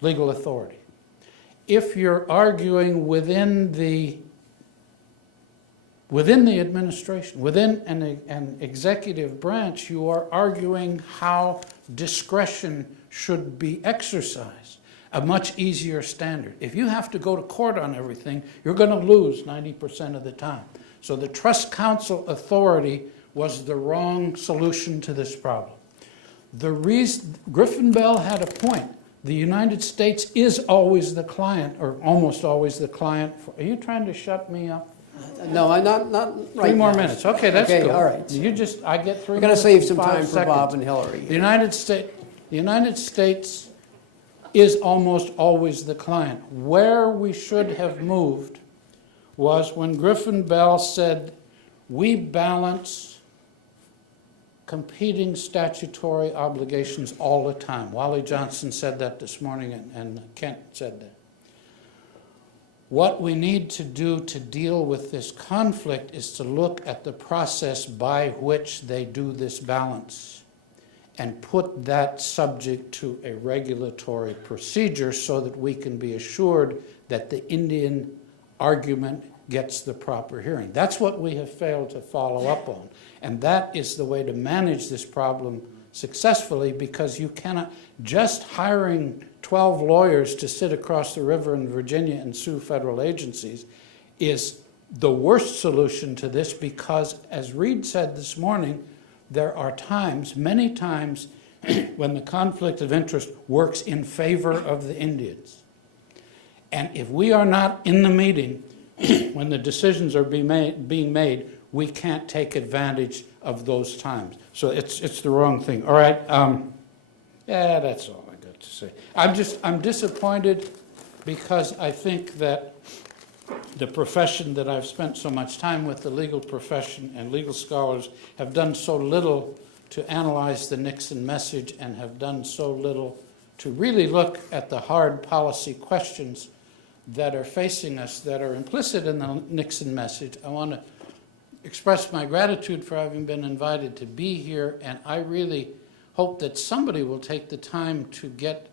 legal authority. If you're arguing within the administration, within an executive branch, you are arguing how discretion should be exercised. A much easier standard. If you have to go to court on everything, you're going to lose 90% of the time. So the Trust Council Authority was the wrong solution to this problem. The reason Griffin Bell had a point. The United States is always the client, or almost always the client. Are you trying to shut me up? No, I'm not right 3 more now. minutes. Okay, that's okay, good. all right. I get 3 We're going minutes. to save some 5 time for seconds. Bob and Hillary. The United States is almost always the client. Where we should have moved was when Griffin Bell said, we balance competing statutory obligations all the time. Wally Johnson said that this morning, and Kent said that. What we need to do to deal with this conflict is to look at the process by which they do this balance and put that subject to a regulatory procedure so that we can be assured that the Indian argument gets the proper hearing. That's what we have failed to follow up on. And that is the way to manage this problem successfully, because you cannot, just hiring 12 lawyers to sit across the river in Virginia and sue federal agencies is the worst solution to this, because, as Reed said this morning, there are times, many times, when the conflict of interest works in favor of the Indians. And if we are not in the meeting when the decisions are being made, we can't take advantage of those times. So it's the wrong thing. All right. Yeah, that's all I got to say. I'm disappointed because I think that the profession that I've spent so much time with, the legal profession and legal scholars, have done so little to analyze the Nixon message and have done so little to really look at the hard policy questions that are facing us, that are implicit in the Nixon message. I want to express my gratitude for having been invited to be here, and I really hope that somebody will take the time to get,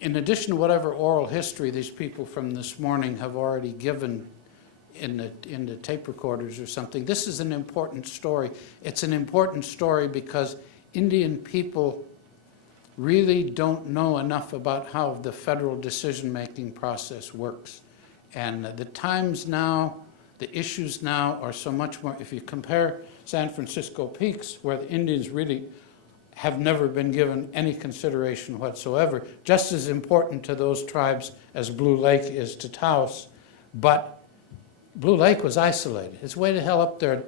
in addition to whatever oral history these people from this morning have already given in the tape recorders or something, this is an important story. It's an important story because Indian people really don't know enough about how the federal decision-making process works. And the times now, the issues now are so much more, if you compare San Francisco Peaks, where the Indians really have never been given any consideration whatsoever, just as important to those tribes as Blue Lake is to Taos. But Blue Lake was isolated. It's way to hell up there.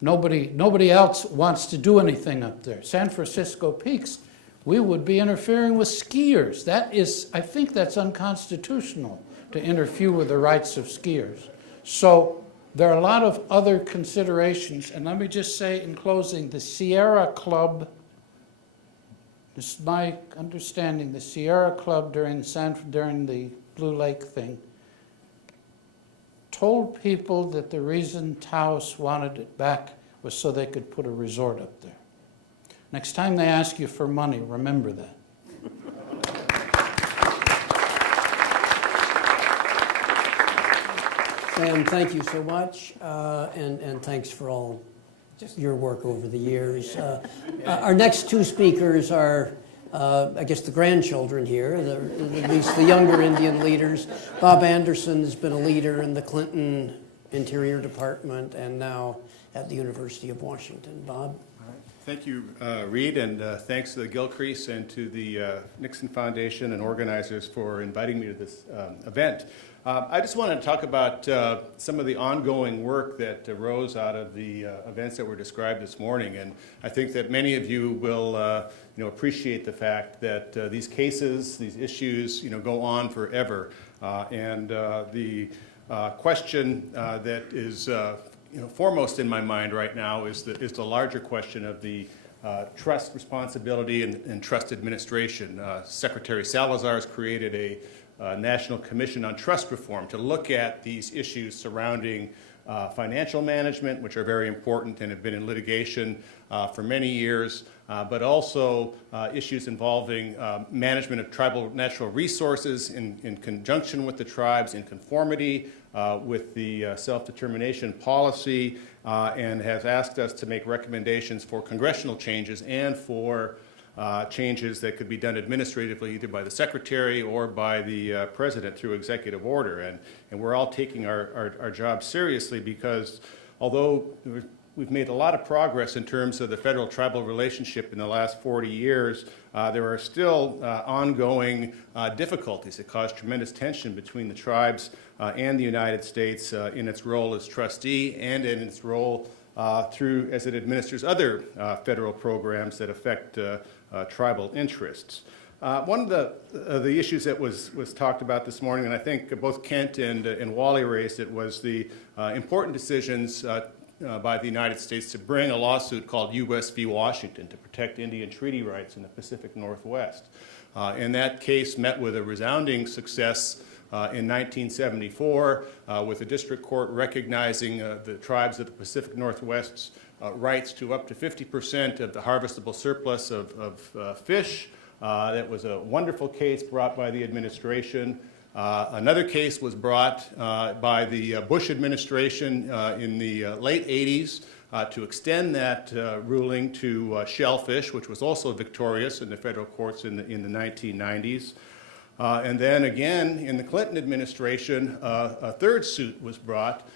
Nobody else wants to do anything up there. San Francisco Peaks, we would be interfering with skiers. That is, I think that's unconstitutional to interfere with the rights of skiers. So there are a lot of other considerations. And let me just say in closing, the Sierra Club, this is my understanding, the Sierra Club during the Blue Lake thing told people that the reason Taos wanted it back was so they could put a resort up there. Next time they ask you for money, remember that. Stan, thank you so much, and thanks for all your work over the years. Our next two speakers are, I guess, the grandchildren here, at least the younger Indian leaders. Bob Anderson has been a leader in the Clinton Interior Department and now at the University of Washington. Bob? Thank you, Reed, and thanks to the Gilcrease and to the Nixon Foundation and organizers for inviting me to this event. I just wanted to talk about some of the ongoing work that arose out of the events that were described this morning, and I think that many of you will appreciate the fact that these cases, these issues, go on forever, and the question that is foremost in my mind right now is the larger question of the trust responsibility and trust administration. Secretary Salazar has created a National Commission on Trust Reform to look at these issues surrounding financial management, which are very important and have been in litigation for many years, but also issues involving management of tribal natural resources in conjunction with the tribes, in conformity with the self-determination policy, and has asked us to make recommendations for congressional changes and for changes that could be done administratively either by the Secretary or by the President through executive order. And we're all taking our job seriously because although we've made a lot of progress in terms of the federal-tribal relationship in the last 40 years, there are still ongoing difficulties that cause tremendous tension between the tribes and the United States in its role as trustee and in its role as it administers other federal programs that affect tribal interests. One of the issues that was talked about this morning, and I think both Kent and Wally raised it, was the important decisions by the United States to bring a lawsuit called U.S. v. Washington to protect Indian treaty rights in the Pacific Northwest. And that case met with a resounding success in 1974, with the district court recognizing the tribes of the Pacific Northwest's rights to up to 50% of the harvestable surplus of fish. That was a wonderful case brought by the administration. Another case was brought by the Bush administration in the late 80s to extend that ruling to shellfish, which was also victorious in the federal courts in the 1990s. And then again, in the Clinton administration, a third suit was brought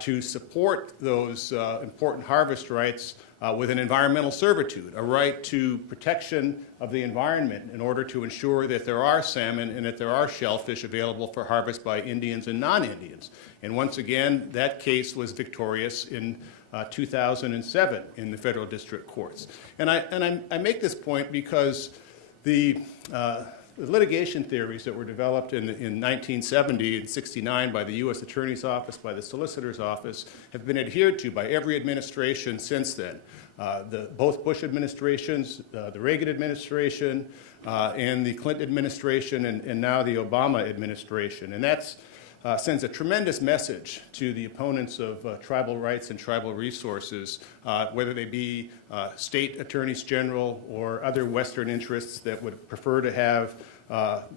to support those important harvest rights with an environmental servitude, a right to protection of the environment in order to ensure that there are salmon and that there are shellfish available for harvest by Indians and non-Indians. And once again, that case was victorious in 2007 in the federal district courts. And I make this point because the litigation theories that were developed in 1970 and 69 by the U.S. Attorney's Office, by the Solicitor's Office, have been adhered to by every administration since then. Both Bush administrations, the Reagan administration, and the Clinton administration, and now the Obama administration. And that sends a tremendous message to the opponents of tribal rights and tribal resources, whether they be state attorneys general or other Western interests that would prefer to have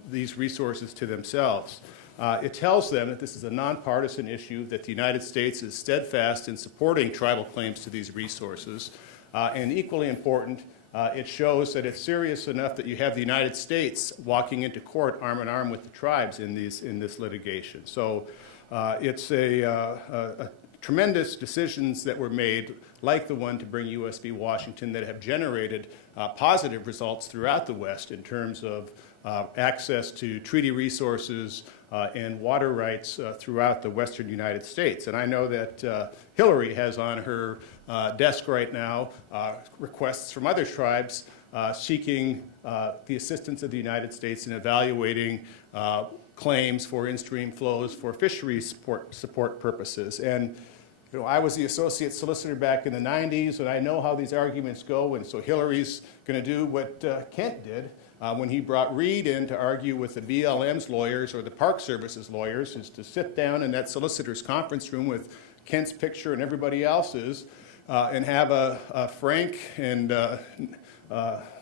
these resources to themselves. It tells them that this is a nonpartisan issue, that the United States is steadfast in supporting tribal claims to these resources, and equally important, it shows that it's serious enough that you have the United States walking into court arm in arm with the tribes in this litigation. So it's a tremendous decisions that were made, like the one to bring U.S. v. Washington, that have generated positive results throughout the West in terms of access to treaty resources and water rights throughout the western United States. And I know that Hilary has on her desk right now requests from other tribes seeking the assistance of the United States in evaluating claims for in-stream flows for fisheries support purposes. And I was the associate solicitor back in the 90s, and I know how these arguments go, and so Hilary's going to do what Kent did when he brought Reed in to argue with the BLM's lawyers or the Park Service's lawyers, is to sit down in that solicitor's conference room with Kent's picture and everybody else's and have a frank and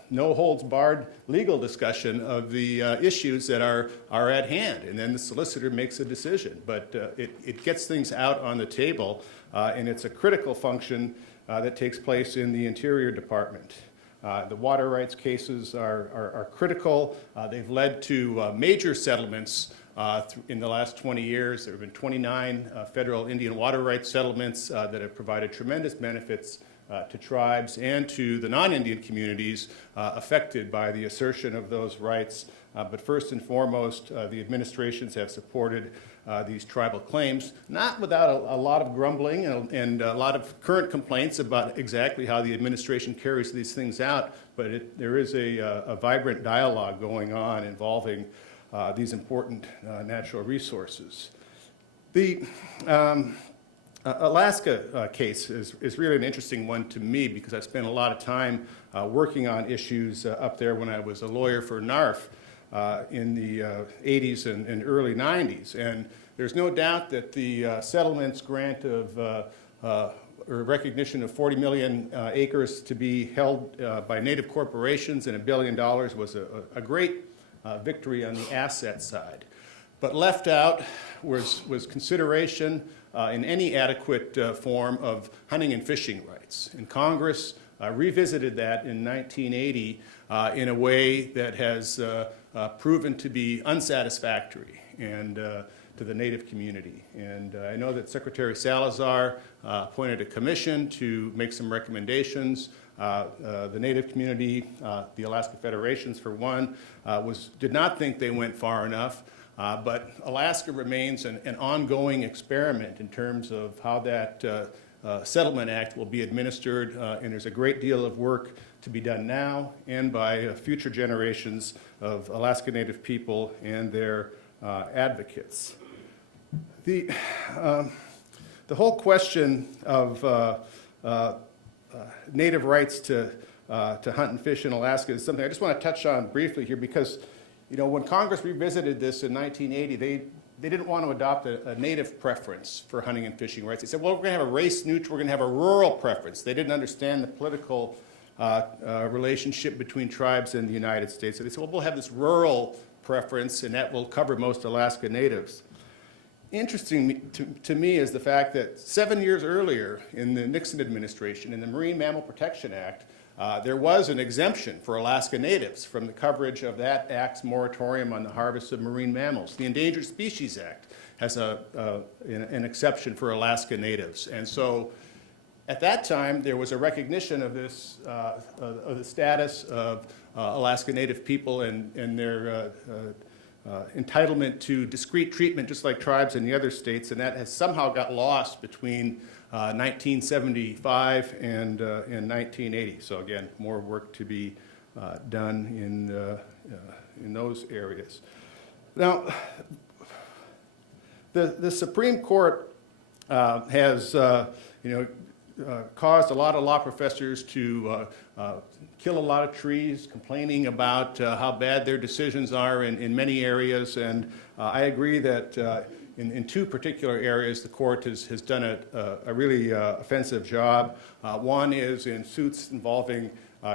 no-holds-barred legal discussion of the issues that are at hand, and then the solicitor makes a decision. But it gets things out on the table, and it's a critical function that takes place in the Interior Department. The water rights cases are critical. They've led to major settlements in the last 20 years. There have been 29 federal Indian water rights settlements that have provided tremendous benefits to tribes and to the non-Indian communities affected by the assertion of those rights. But first and foremost, the administrations have supported these tribal claims, not without a lot of grumbling and a lot of current complaints about exactly how the administration carries these things out, but there is a vibrant dialogue going on involving these important natural resources. The Alaska case is really an interesting one to me because I spent a lot of time working on issues up there when I was a lawyer for NARF in the 80s and early 90s. And there's no doubt that the settlement's grant of or recognition of 40 million acres to be held by native corporations and $1 billion was a great victory on the asset side. But left out was consideration in any adequate form of hunting and fishing rights. And Congress revisited that in 1980 in a way that has proven to be unsatisfactory and to the Native community. And I know that Secretary Salazar appointed a commission to make some recommendations. The Native community, the Alaska Federations for one, did not think they went far enough. But Alaska remains an ongoing experiment in terms of how that Settlement Act will be administered, and there's a great deal of work to be done now and by future generations of Alaska Native people and their advocates. The whole question of Native rights to hunt and fish in Alaska is something I just want to touch on briefly here because, you know, when Congress revisited this in 1980, they didn't want to adopt a Native preference for hunting and fishing rights. They said, well, we're going to have a race neutral, we're going to have a rural preference. They didn't understand the political relationship between tribes and the United States. So they said, well, we'll have this rural preference, and that will cover most Alaska Natives. Interesting to me is the fact that 7 years earlier in the Nixon administration, in the Marine Mammal Protection Act, there was an exemption for Alaska Natives from the coverage of that act's moratorium on the harvest of marine mammals. The Endangered Species Act has an exception for Alaska Natives. And so at that time, there was a recognition of this, of the status of Alaska Native people and their entitlement to discrete treatment, just like tribes in the other states, and that has somehow got lost between 1975 and 1980. So again, more work to be done in those areas. Now, the Supreme Court has, caused a lot of law professors to kill a lot of trees, complaining about how bad their decisions are in many areas. And I agree that in two particular areas, the court has done a really offensive job. One is in suits involving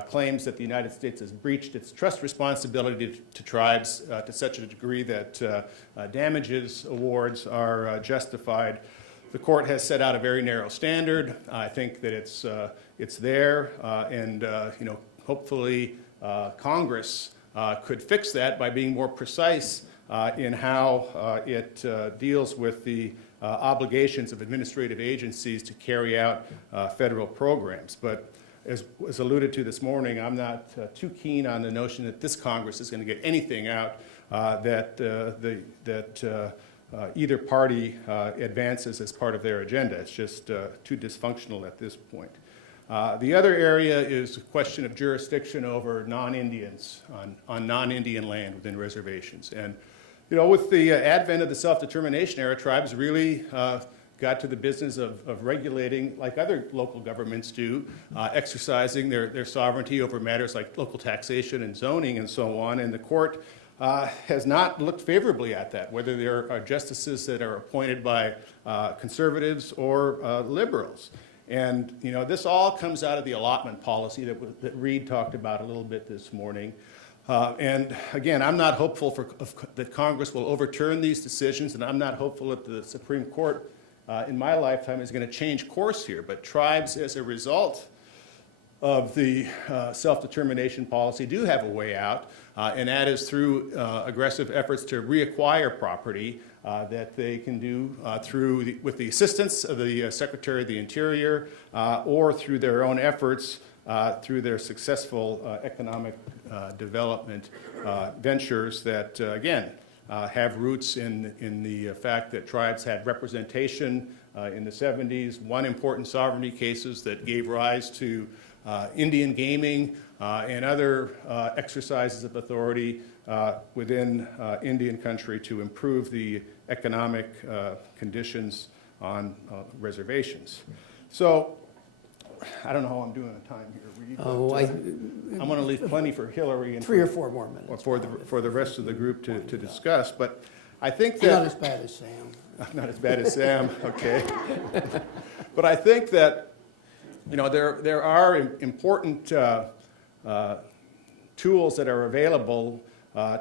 claims that the United States has breached its trust responsibility to tribes to such a degree that damages awards are justified. The court has set out a very narrow standard. I think that it's there, and hopefully Congress could fix that by being more precise in how it deals with the obligations of administrative agencies to carry out federal programs. But as was alluded to this morning, I'm not too keen on the notion that this Congress is going to get anything out that either party advances as part of their agenda. It's just too dysfunctional at this point. The other area is a question of jurisdiction over non-Indians on non-Indian land within reservations. And with the advent of the self-determination era, tribes really got to the business of regulating, like other local governments do, exercising their sovereignty over matters like local taxation and zoning and so on. And the court has not looked favorably at that, whether there are justices that are appointed by conservatives or liberals. And this all comes out of the allotment policy that Reed talked about a little bit this morning. And again, I'm not hopeful that Congress will overturn these decisions, and I'm not hopeful that the Supreme Court in my lifetime is going to change course here. But tribes, as a result of the self-determination policy, do have a way out, and that is through aggressive efforts to reacquire property that they can do with the assistance of the Secretary of the Interior or through their own efforts through their successful economic development ventures that, again, have roots in the fact that tribes had representation in the 70s, won important sovereignty cases that gave rise to Indian gaming and other exercises of authority within Indian country to improve the economic conditions on reservations. So I don't know how I'm doing on time here, Reed, but, I'm going to leave plenty for Hilary and 3 or 4 more minutes. for the rest of the group to discuss. But I think that Not as bad as Sam. not as bad as Sam, okay. But I think that there are important tools that are available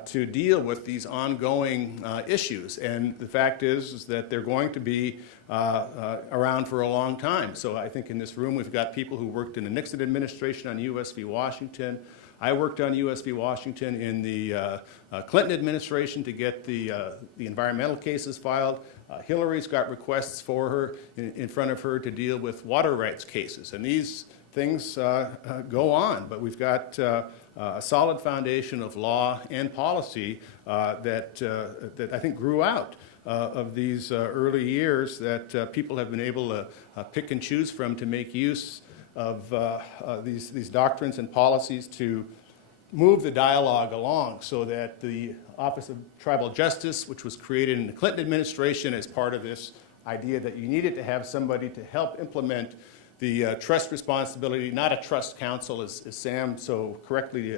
to deal with these ongoing issues. And the fact is that they're going to be around for a long time. So I think in this room we've got people who worked in the Nixon administration on U.S. v. Washington. I worked on U.S. v. Washington in the Clinton administration to get the environmental cases filed. Hillary's got requests for her in front of her to deal with water rights cases. And these things go on, but we've got a solid foundation of law and policy that I think grew out of these early years that people have been able to pick and choose from to make use of these doctrines and policies to move the dialogue along so that the Office of Tribal Justice, which was created in the Clinton administration as part of this idea that you needed to have somebody to help implement the trust responsibility, not a trust council, as Sam so correctly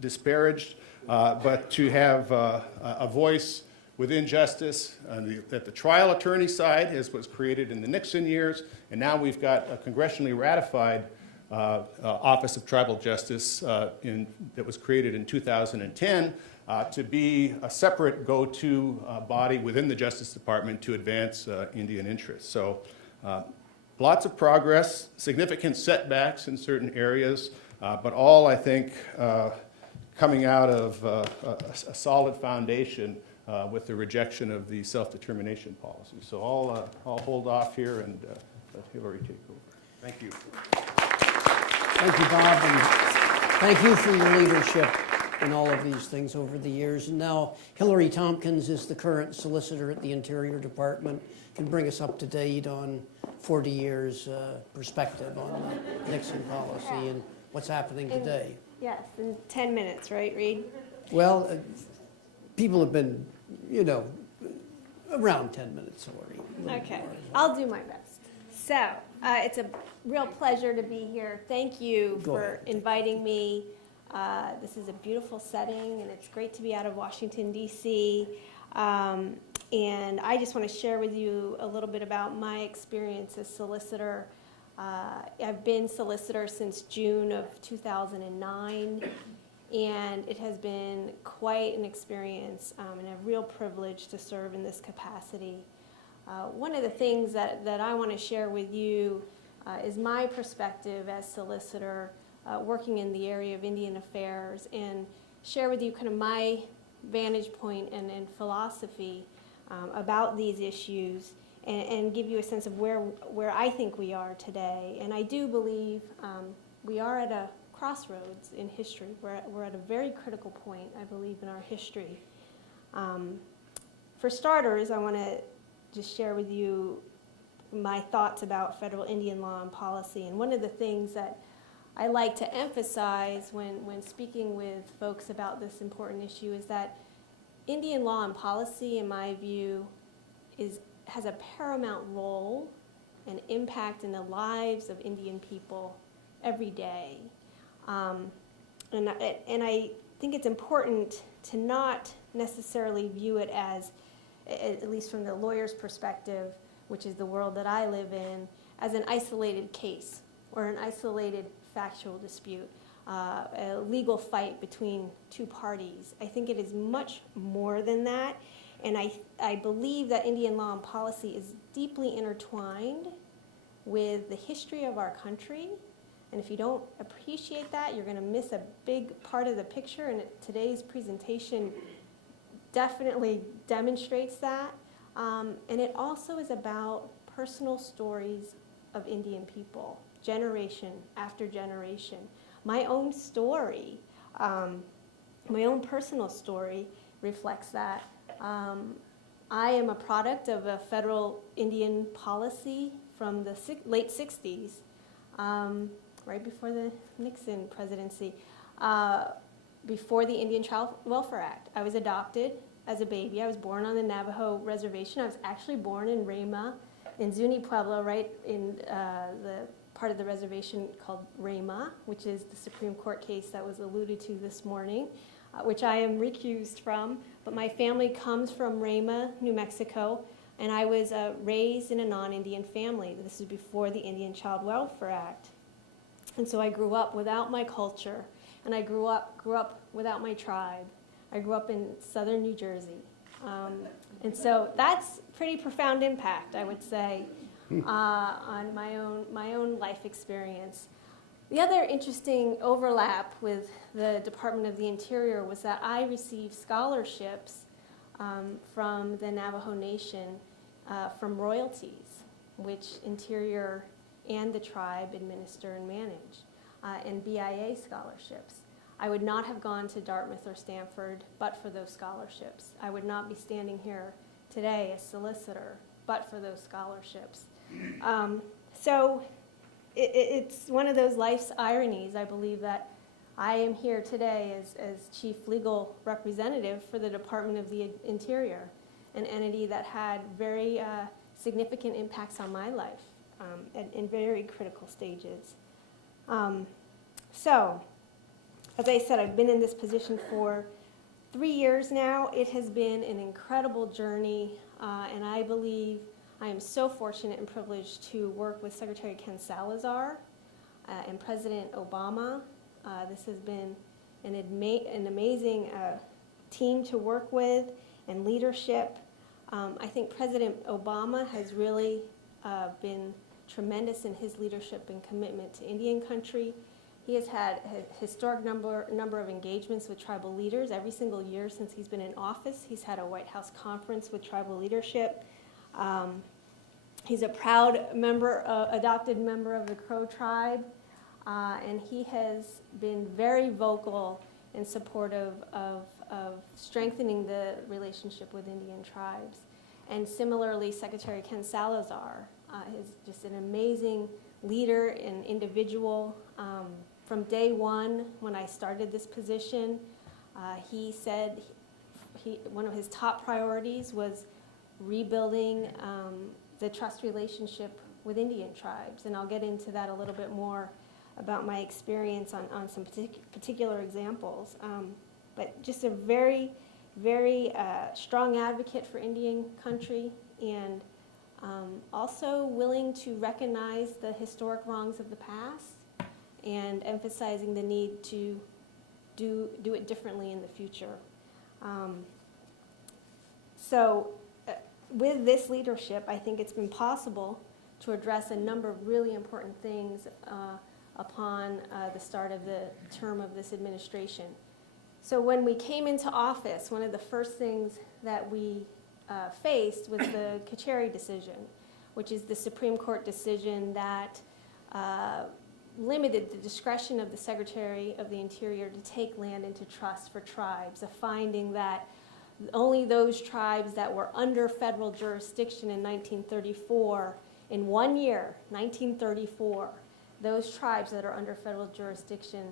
disparaged, but to have a voice within justice at the trial attorney side, as was created in the Nixon years, and now we've got a congressionally ratified Office of Tribal Justice that was created in 2010 to be a separate go-to body within the Justice Department to advance Indian interests. So lots of progress, significant setbacks in certain areas, but all, I think, coming out of a solid foundation with the rejection of the self-determination policy. So I'll hold off here and let Hilary take over. Thank you. Thank you, Bob, and thank you for your leadership in all of these things over the years. And now Hilary Tompkins is the current solicitor at the Interior Department, can bring us up to date on 40 years perspective on the Nixon policy and what's happening today. Yes, in 10 minutes, right, Reed? Well, people have been, around 10 minutes already. Okay, I'll do my best. So, it's a real pleasure to be here. Thank you Go for ahead. inviting me. This is a beautiful setting, and it's great to be out of Washington, D.C. And I just want to share with you a little bit about my experience as solicitor. I've been solicitor since June of 2009, and it has been quite an experience and a real privilege to serve in this capacity. One of the things that I want to share with you is my perspective as solicitor working in the area of Indian affairs, and share with you kind of my vantage point and philosophy about these issues, and give you a sense of where I think we are today. And I do believe we are at a crossroads in history. We're at a very critical point, I believe, in our history. For starters, I want to just share with you my thoughts about federal Indian law and policy. And one of the things that I like to emphasize when speaking with folks about this important issue is that Indian law and policy, in my view, has a paramount role and impact in the lives of Indian people every day. And I think it's important to not necessarily view it as, at least from the lawyer's perspective, which is the world that I live in, as an isolated case or an isolated factual dispute, a legal fight between two parties. I think it is much more than that, and I believe that Indian law and policy is deeply intertwined with the history of our country. And if you don't appreciate that, you're going to miss a big part of the picture, and today's presentation definitely demonstrates that. And it also is about personal stories of Indian people, generation after generation. My own story, my own personal story reflects that. I am a product of a federal Indian policy from the late 60s, right before the Nixon presidency, before the Indian Child Welfare Act. I was adopted as a baby. I was born on the Navajo reservation. I was actually born in Rama, in Zuni Pueblo, right in the part of the reservation called Rama, which is the Supreme Court case that was alluded to this morning, which I am recused from. But my family comes from Rama, New Mexico, and I was raised in a non-Indian family. This is before the Indian Child Welfare Act. And so I grew up without my culture, and I grew up without my tribe. I grew up in southern New Jersey. And so that's pretty profound impact, I would say, on my own life experience. The other interesting overlap with the Department of the Interior was that I received scholarships from the Navajo Nation from royalties, which Interior and the tribe administer and manage, and BIA scholarships. I would not have gone to Dartmouth or Stanford but for those scholarships. I would not be standing here today as solicitor but for those scholarships. So it's one of those life's ironies, I believe, that I am here today as chief legal representative for the Department of the Interior, an entity that had very significant impacts on my life in very critical stages. So, as I said, I've been in this position for 3 years now. It has been an incredible journey, and I believe I am so fortunate and privileged to work with Secretary Ken Salazar and President Obama. This has been an amazing team to work with and leadership. I think President Obama has really been tremendous in his leadership and commitment to Indian country. He has had a historic number of engagements with tribal leaders. Every single year since he's been in office, he's had a White House conference with tribal leadership. He's a proud member, adopted member of the Crow tribe, and he has been very vocal and supportive of strengthening the relationship with Indian tribes. And similarly, Secretary Ken Salazar is just an amazing leader and individual. From day one, when I started this position, he said one of his top priorities was rebuilding the trust relationship with Indian tribes. And I'll get into that a little bit more about my experience on some particular examples. But just a very, very strong advocate for Indian country, and also willing to recognize the historic wrongs of the past and emphasizing the need to do it differently in the future. With this leadership, I think it's been possible to address a number of really important things upon the start of the term of this administration. So when we came into office, one of the first things that we faced was the Kacheri decision, which is the Supreme Court decision that limited the discretion of the Secretary of the Interior to take land into trust for tribes, a finding that only those tribes that were under federal jurisdiction in 1934, in 1 year, 1934, those tribes that are under federal jurisdiction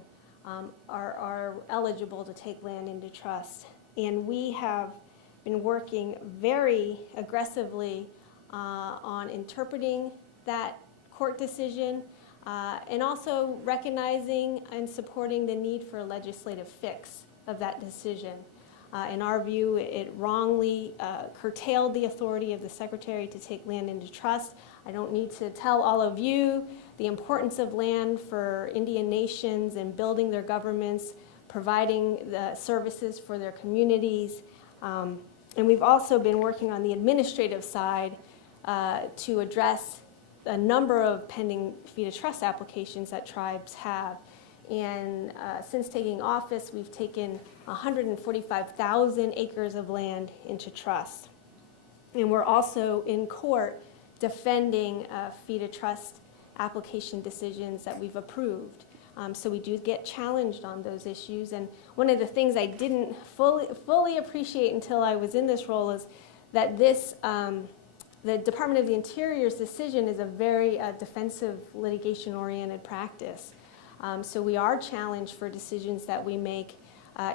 are eligible to take land into trust. And we have been working very aggressively on interpreting that court decision and also recognizing and supporting the need for a legislative fix of that decision. In our view, it wrongly curtailed the authority of the Secretary to take land into trust. I don't need to tell all of you the importance of land for Indian nations and building their governments, providing the services for their communities. And we've also been working on the administrative side to address a number of pending fee to trust applications that tribes have. And since taking office, we've taken 145,000 acres of land into trust. And we're also in court defending fee to trust application decisions that we've approved. So we do get challenged on those issues. And one of the things I didn't fully appreciate until I was in this role is that the Department of the Interior's decision is a very defensive litigation-oriented practice. So we are challenged for decisions that we make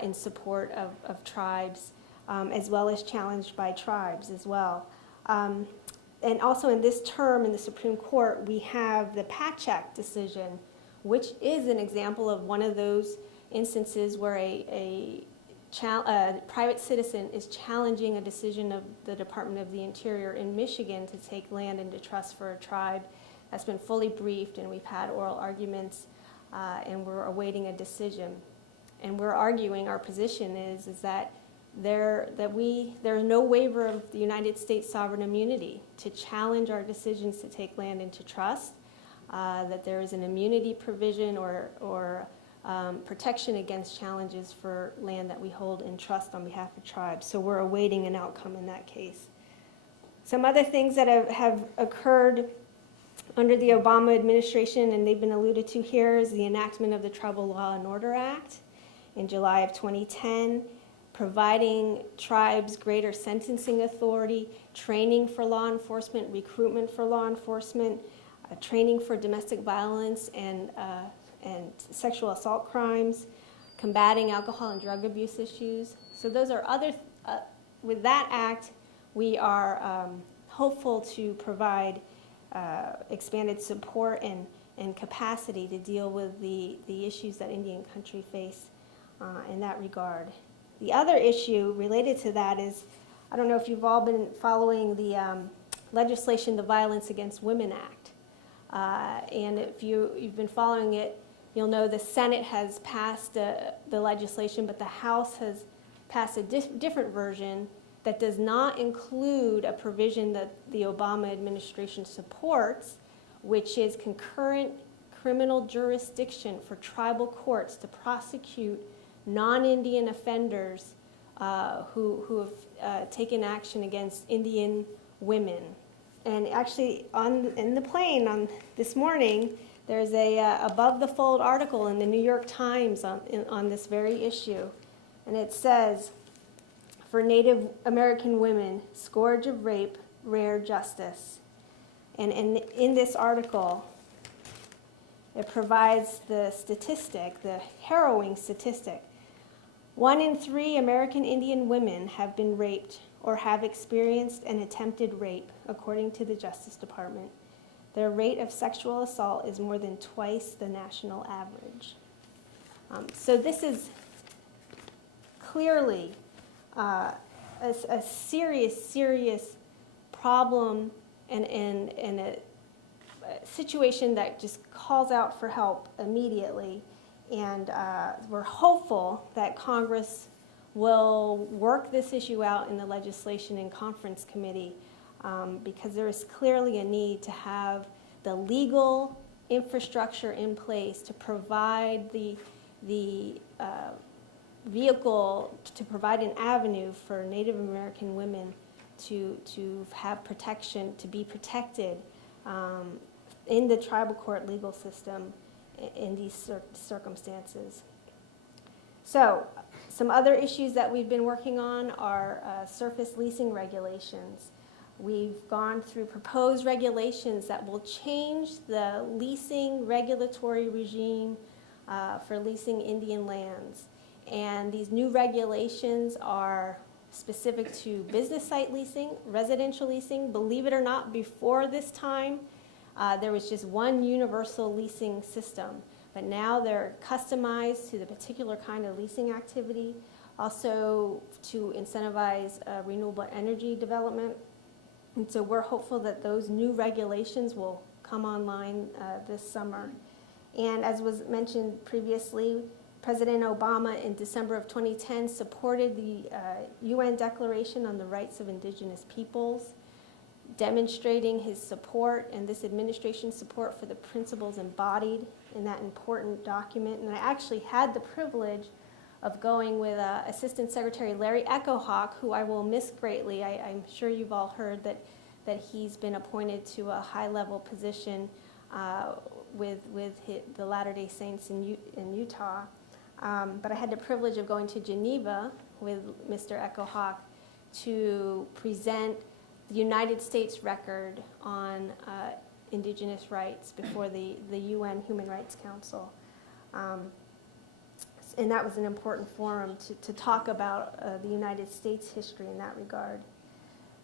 in support of tribes, as well as challenged by tribes as well. And also in this term in the Supreme Court, we have the Pageantry decision, which is an example of one of those instances where a private citizen is challenging a decision of the Department of the Interior in Michigan to take land into trust for a tribe. That's been fully briefed, and we've had oral arguments, and we're awaiting a decision. And we're arguing, our position is that there is no waiver of the United States sovereign immunity to challenge our decisions to take land into trust, that there is an immunity provision or protection against challenges for land that we hold in trust on behalf of tribes. So we're awaiting an outcome in that case. Some other things that have occurred under the Obama administration, and they've been alluded to here, is the enactment of the Tribal Law and Order Act in July of 2010, providing tribes greater sentencing authority, training for law enforcement, recruitment for law enforcement, training for domestic violence and sexual assault crimes, combating alcohol and drug abuse issues. So those are with that act, we are hopeful to provide expanded support and capacity to deal with the issues that Indian country face in that regard. The other issue related to that is, I don't know if you've all been following the legislation, the Violence Against Women Act. And if you've been following it, you'll know the Senate has passed the legislation, but the House has passed a different version that does not include a provision that the Obama administration supports, which is concurrent criminal jurisdiction for tribal courts to prosecute non-Indian offenders who have taken action against Indian women. And actually, in the plane this morning, there's a above the fold article in the New York Times on this very issue, and it says, "For Native American women, scourge of rape, rare justice." And in this article, it provides the statistic, the harrowing statistic. 1 in 3 American Indian women have been raped or have experienced an attempted rape, according to the Justice Department. Their rate of sexual assault is more than twice the national average. So this is clearly a serious problem and a situation that just calls out for help immediately. And we're hopeful that Congress will work this issue out in the Legislation and Conference Committee, because there is clearly a need to have the legal infrastructure in place to provide the vehicle, to provide an avenue for Native American women to have protection, to be protected in the tribal court legal system in these circumstances. So, some other issues that we've been working on are surface leasing regulations. We've gone through proposed regulations that will change the leasing regulatory regime for leasing Indian lands. And these new regulations are specific to business site leasing, residential leasing. Believe it or not, before this time, there was just one universal leasing system. But now they're customized to the particular kind of leasing activity. also to incentivize renewable energy development. And so we're hopeful that those new regulations will come online this summer. And as was mentioned previously, President Obama in December of 2010 supported the UN Declaration on the Rights of Indigenous Peoples, demonstrating his support and this administration's support for the principles embodied in that important document. And I actually had the privilege of going with Assistant Secretary Larry Echohawk, who I will miss greatly. I'm sure you've all heard that he's been appointed to a high-level position with the Latter-day Saints in Utah. But I had the privilege of going to Geneva with Mr. Echohawk to present the United States record on indigenous rights before the UN Human Rights Council. And that was an important forum to talk about the United States history in that regard.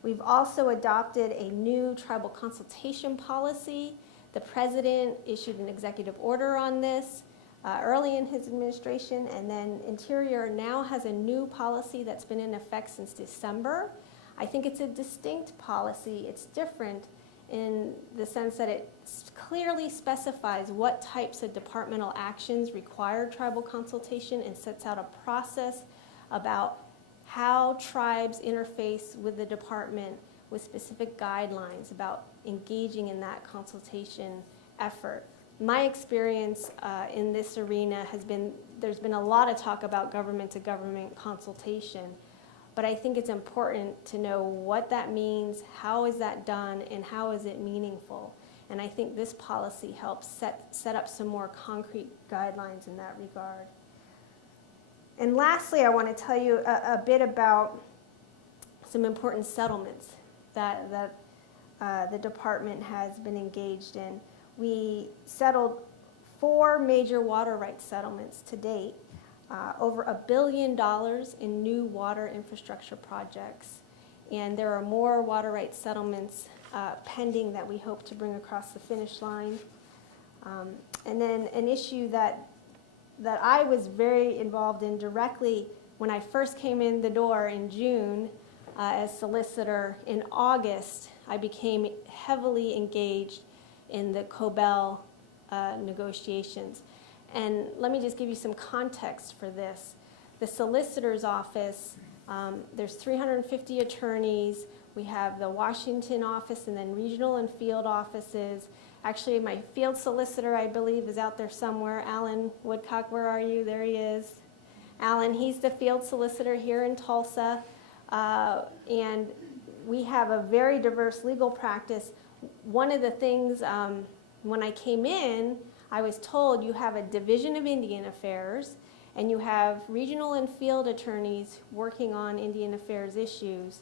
We've also adopted a new tribal consultation policy. The president issued an executive order on this early in his administration, and then Interior now has a new policy that's been in effect since December. I think it's a distinct policy. It's different in the sense that it clearly specifies what types of departmental actions require tribal consultation and sets out a process about how tribes interface with the department with specific guidelines about engaging in that consultation effort. My experience in this arena has been, there's been a lot of talk about government-to-government consultation, but I think it's important to know what that means, how is that done, and how is it meaningful. And I think this policy helps set up some more concrete guidelines in that regard. And lastly, I want to tell you a bit about some important settlements that the department has been engaged in. We settled 4 major water rights settlements to date, over $1 billion in new water infrastructure projects. And there are more water rights settlements pending that we hope to bring across the finish line. And then an issue that I was very involved in directly when I first came in the door in June as solicitor. In August, I became heavily engaged in the COBEL negotiations. And let me just give you some context for this. The solicitor's office, there's 350 attorneys. We have the Washington office and then regional and field offices. Actually, my field solicitor, I believe, is out there somewhere. Alan Woodcock, where are you? There he is. Alan, he's the field solicitor here in Tulsa. And we have a very diverse legal practice. One of the things, when I came in, I was told you have a Division of Indian Affairs, and you have regional and field attorneys working on Indian Affairs issues,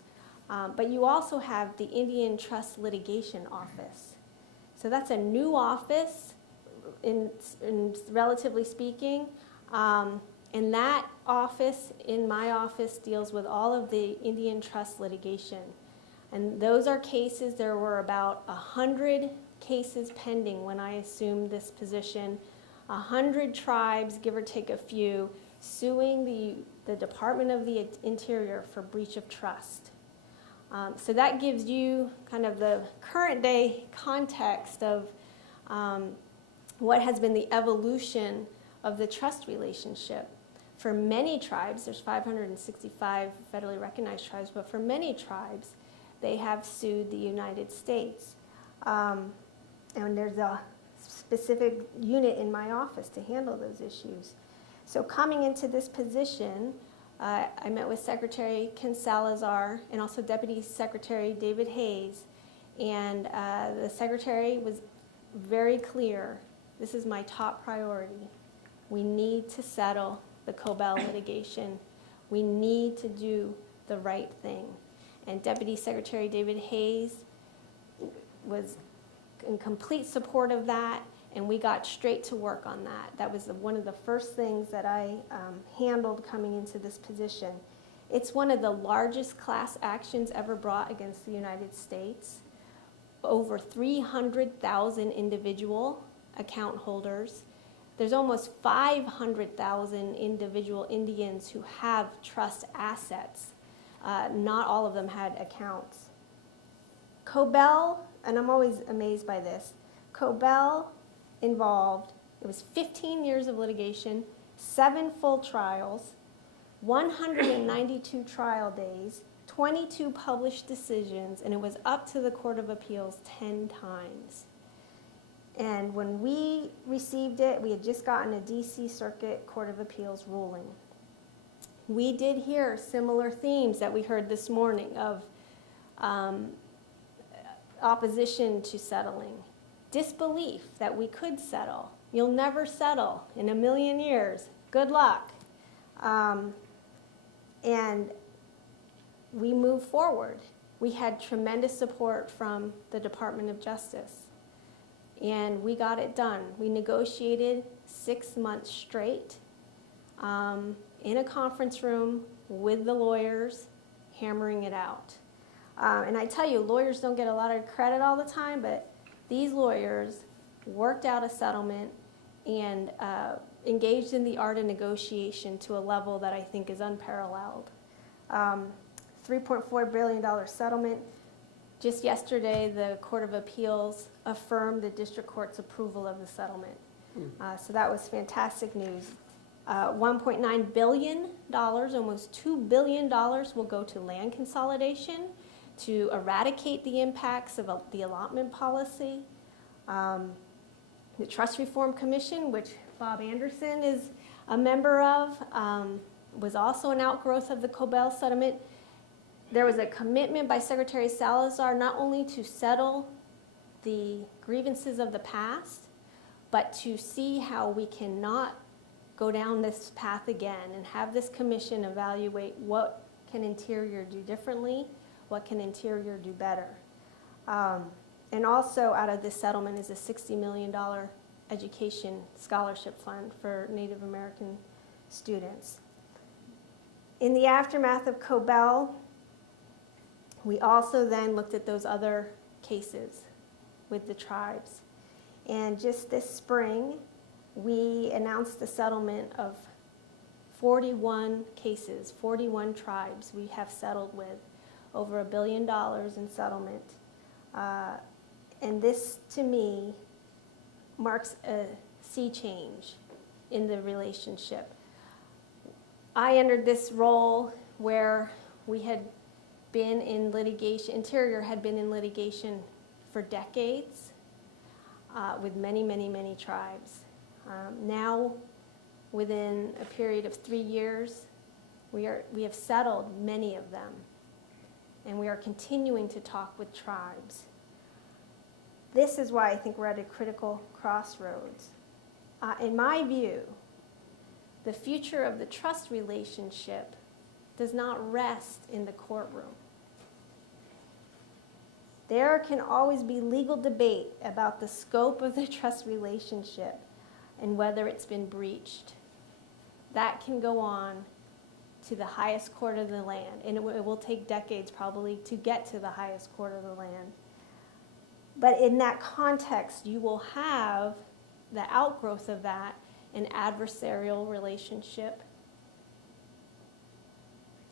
but you also have the Indian Trust Litigation Office. So that's a new office, in relatively speaking, and that office, in my office, deals with all of the Indian trust litigation. And those are cases, there were about 100 cases pending when I assumed this position, 100 tribes, give or take a few, suing the Department of the Interior for breach of trust. So that gives you kind of the current day context of what has been the evolution of the trust relationship. For many tribes, there's 565 federally recognized tribes, but for many tribes, they have sued the United States. And there's a specific unit in my office to handle those issues. So coming into this position, I met with Secretary Ken Salazar and also Deputy Secretary David Hayes. And the Secretary was very clear, this is my top priority. We need to settle the COBEL litigation. We need to do the right thing. And Deputy Secretary David Hayes was in complete support of that, and we got straight to work on that. That was one of the first things that I handled coming into this position. It's one of the largest class actions ever brought against the United States. Over 300,000 individual account holders, There's almost 500,000 individual Indians who have trust assets. Not all of them had accounts. Cobell, and I'm always amazed by this, Cobell involved, it was 15 years of litigation, 7 full trials, 192 trial days, 22 published decisions, and it was up to the Court of Appeals 10 times. And when we received it, we had just gotten a DC Circuit Court of Appeals ruling. We did hear similar themes that we heard this morning of opposition to settling, disbelief that we could settle. You'll never settle in a million years. Good luck. And we moved forward. We had tremendous support from the Department of Justice. And we got it done. We negotiated 6 months straight in a conference room with the lawyers, hammering it out. And I tell you, lawyers don't get a lot of credit all the time, but these lawyers worked out a settlement and engaged in the art of negotiation to a level that I think is unparalleled. $3.4 billion settlement. Just yesterday, the Court of Appeals affirmed the district court's approval of the settlement. So that was fantastic news. $1.9 billion, almost $2 billion will go to land consolidation to eradicate the impacts of the allotment policy. The Trust Reform Commission, which Bob Anderson is a member of, was also an outgrowth of the Cobell settlement. There was a commitment by Secretary Salazar not only to settle the grievances of the past, but to see how we cannot go down this path again and have this commission evaluate what can Interior do differently, what can Interior do better. And also out of this settlement is a $60 million education scholarship fund for Native American students. In the aftermath of Cobell, we also then looked at those other cases with the tribes. And just this spring, we announced the settlement of 41 cases, 41 tribes we have settled with, over $1 billion in settlement. And this, to me, marks a sea change in the relationship. I entered this role where we had been in litigation, Interior had been in litigation for decades with many, many, many tribes. Now, within a period of 3 years, we have settled many of them, and we are continuing to talk with tribes. This is why I think we're at a critical crossroads. In my view, the future of the trust relationship does not rest in the courtroom. There can always be legal debate about the scope of the trust relationship and whether it's been breached. That can go on to the highest court of the land, and it will take decades probably to get to the highest court of the land. But in that context, you will have the outgrowth of that, an adversarial relationship,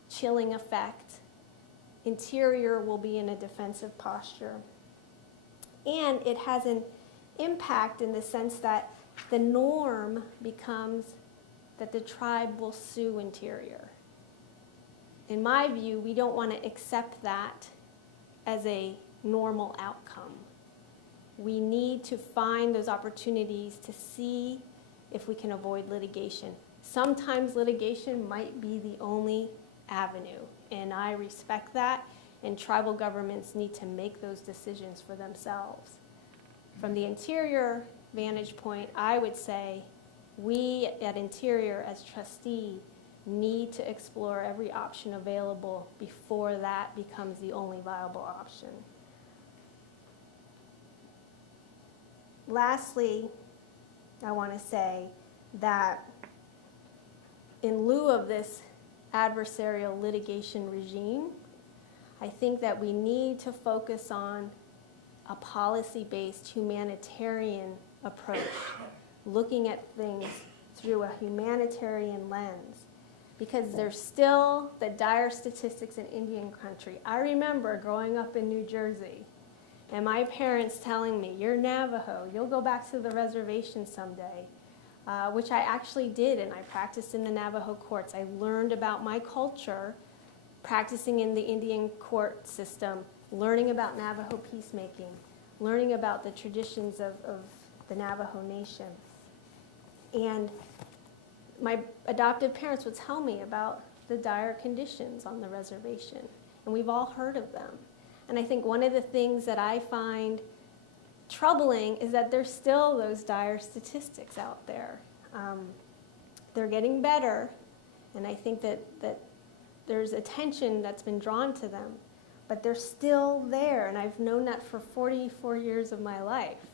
chilling effect. Interior will be in a defensive posture. And it has an impact in the sense that the norm becomes that the tribe will sue Interior. In my view, we don't want to accept that as a normal outcome. We need to find those opportunities to see if we can avoid litigation. Sometimes litigation might be the only avenue, and I respect that, and tribal governments need to make those decisions for themselves. From the Interior vantage point, I would say we at Interior as trustee need to explore every option available before that becomes the only viable option. Lastly, I want to say that in lieu of this adversarial litigation regime, I think that we need to focus on a policy-based humanitarian approach looking at things through a humanitarian lens, because there's still the dire statistics in Indian country. I remember growing up in New Jersey and my parents telling me, "You're Navajo, you'll go back to the reservation someday," which I actually did, and I practiced in the Navajo courts. I learned about my culture practicing in the Indian court system, learning about Navajo peacemaking, learning about the traditions of the Navajo Nation. And my adoptive parents would tell me about the dire conditions on the reservation, and we've all heard of them. And I think one of the things that I find troubling is that there's still those dire statistics out there. They're getting better, and I think that there's attention that's been drawn to them, but they're still there, and I've known that for 44 years of my life.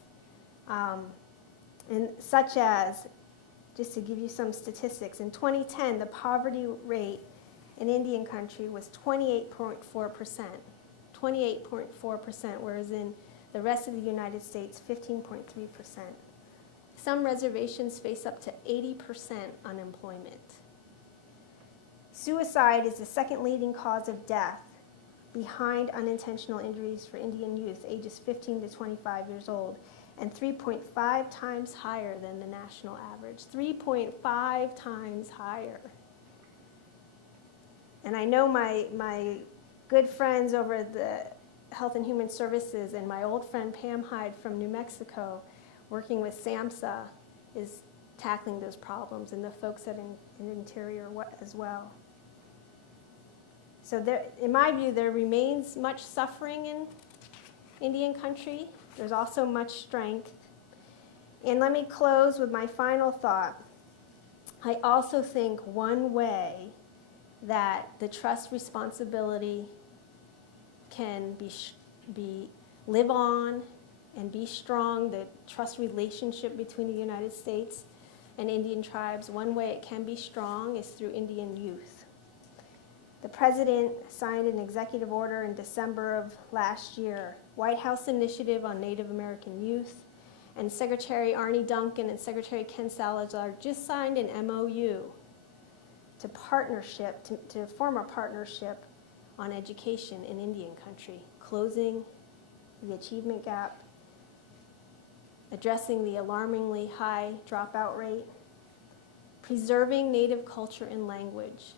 And such as, just to give you some statistics, in 2010, the poverty rate in Indian country was 28.4%, 28.4%, whereas in the rest of the United States, 15.3%. Some reservations face up to 80% unemployment. Suicide is the second leading cause of death behind unintentional injuries for Indian youth ages 15 to 25 years old, and 3.5 times higher than the national average. 3.5 times higher. And I know my good friends over at the Health and Human Services and my old friend Pam Hyde from New Mexico, working with SAMHSA, is tackling those problems, and the folks at Interior as well. So there, in my view, there remains much suffering in Indian country. There's also much strength. And let me close with my final thought. I also think one way that the trust responsibility can be live on and be strong, the trust relationship between the United States and Indian tribes, one way it can be strong is through Indian youth. The president signed an executive order in December of last year, White House Initiative on Native American Youth, and Secretary Arne Duncan and Secretary Ken Salazar just signed an MOU to form a partnership on education in Indian country, closing the achievement gap, addressing the alarmingly high dropout rate, preserving Native culture and language,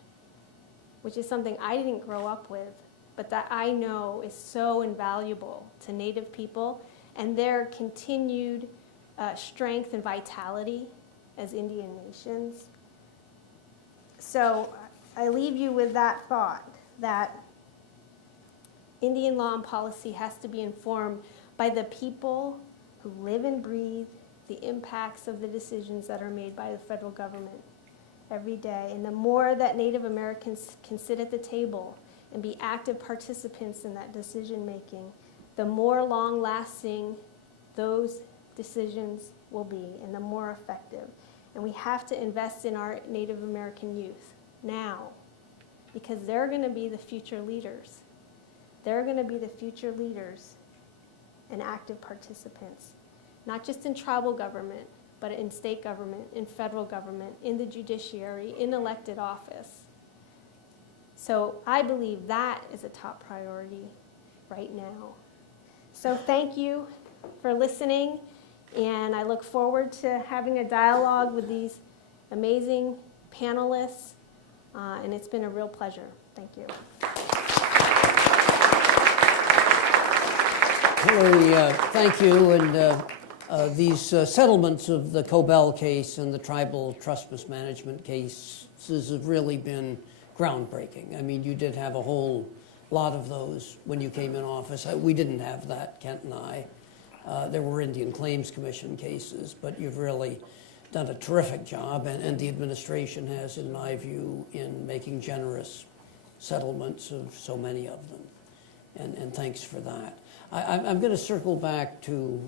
which is something I didn't grow up with, but that I know is so invaluable to Native people and their continued strength and vitality as Indian nations. So I leave you with that thought, that Indian law and policy has to be informed by the people who live and breathe the impacts of the decisions that are made by the federal government every day. And the more that Native Americans can sit at the table and be active participants in that decision making, the more long-lasting those decisions will be and the more effective. And we have to invest in our Native American youth now, because they're going to be the future leaders. They're going to be the future leaders and active participants, not just in tribal government, but in state government, in federal government, in the judiciary, in elected office. So I believe that is a top priority right now. So thank you for listening, and I look forward to having a dialogue with these amazing panelists, and it's been a real pleasure. Thank you. Hilary, thank you. And these settlements of the Cobell case and the tribal trust mismanagement cases have really been groundbreaking. I mean, you did have a whole lot of those when you came in office. We didn't have that, Kent and I. There were Indian Claims Commission cases, but you've really done a terrific job, and the administration has, in my view, in making generous settlements of so many of them. And thanks for that. I'm going to circle back to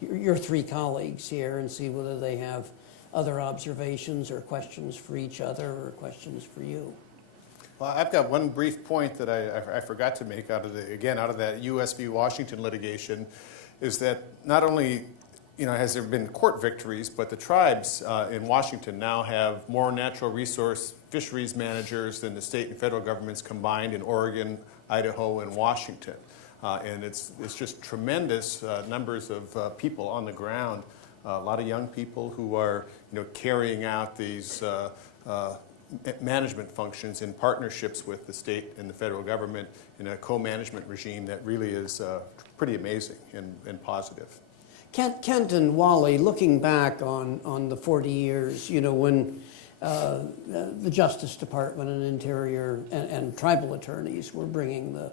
your three colleagues here and see whether they have other observations or questions for each other or questions for you. Well, I've got one brief point that I forgot to make out of that U.S. v. Washington litigation, is that not only has there been court victories, but the tribes in Washington now have more natural resource fisheries managers than the state and federal governments combined in Oregon, Idaho, and Washington. And it's just tremendous numbers of people on the ground, a lot of young people who are carrying out these management functions in partnerships with the state and the federal government in a co-management regime that really is pretty amazing and positive. Kent and Wally, looking back on the 40 years, when the Justice Department and Interior and tribal attorneys were bringing the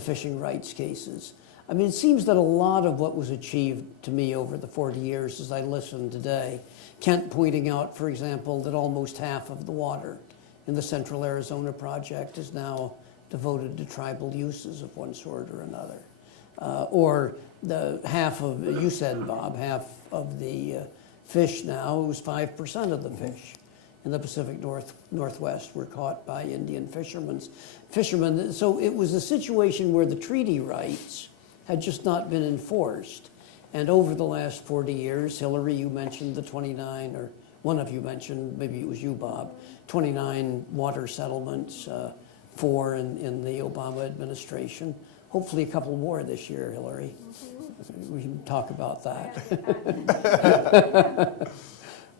fishing rights cases, I mean, it seems that a lot of what was achieved to me over the 40 years as I listened today, Kent pointing out, for example, that almost half of the water in the Central Arizona Project is now devoted to tribal uses of one sort or another. Or the half of, you said, Bob, half of the fish now, it was 5% of the fish in the Pacific Northwest were caught by Indian fishermen. So it was a situation where the treaty rights had just not been enforced. And over the last 40 years, Hilary, you mentioned the 29, or one of you mentioned, maybe it was you, Bob, 29 water settlements, 4 in the Obama administration. Hopefully a couple more this year, Hilary. We can talk about that.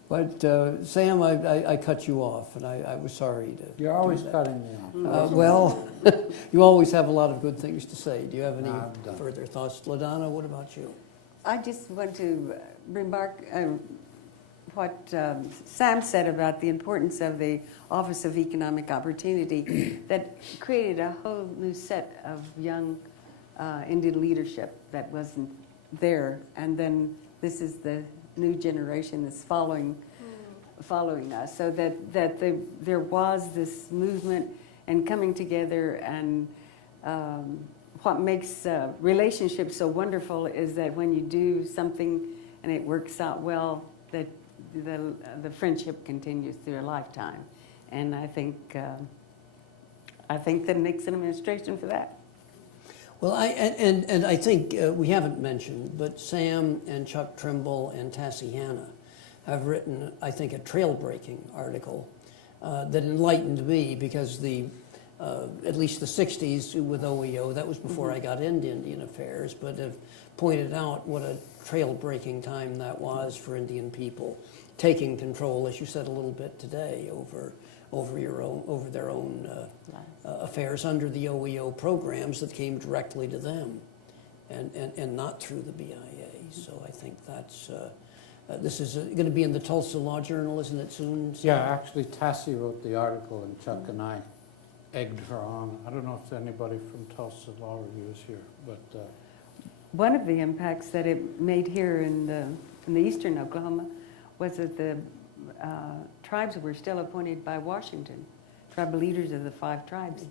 But Sam, I cut you off, and I was sorry to. You're always cutting me off. Well, you always have a lot of good things to say. Do you have any No, I'm done. further thoughts? LaDonna, what about you? I just want to remark what Sam said about the importance of the Office of Economic Opportunity that created a whole new set of young Indian leadership that wasn't there. And then this is the new generation that's following us. So that there was this movement and coming together, and what makes relationships so wonderful is that when you do something and it works out well, that the friendship continues through a lifetime. And I thank the Nixon administration for that. Well, I think we haven't mentioned, but Sam and Chuck Trimble and Tassie Hanna have written, I think, a trailbreaking article that enlightened me, because at least the 60s with OEO, that was before I got into Indian affairs, but have pointed out what a trailbreaking time that was for Indian people, taking control, as you said a little bit today, over their own affairs under the OEO programs that came directly to them, and not through the BIA. So I think that's this is going to be in the Tulsa Law Journal, isn't it, soon? Yeah, actually, Tassie wrote the article, and Chuck and I egged her on. I don't know if anybody from Tulsa Law Review is here, but One of the impacts that it made here in the eastern Oklahoma was that the tribes were still appointed by Washington. Tribal leaders of the 5 tribes,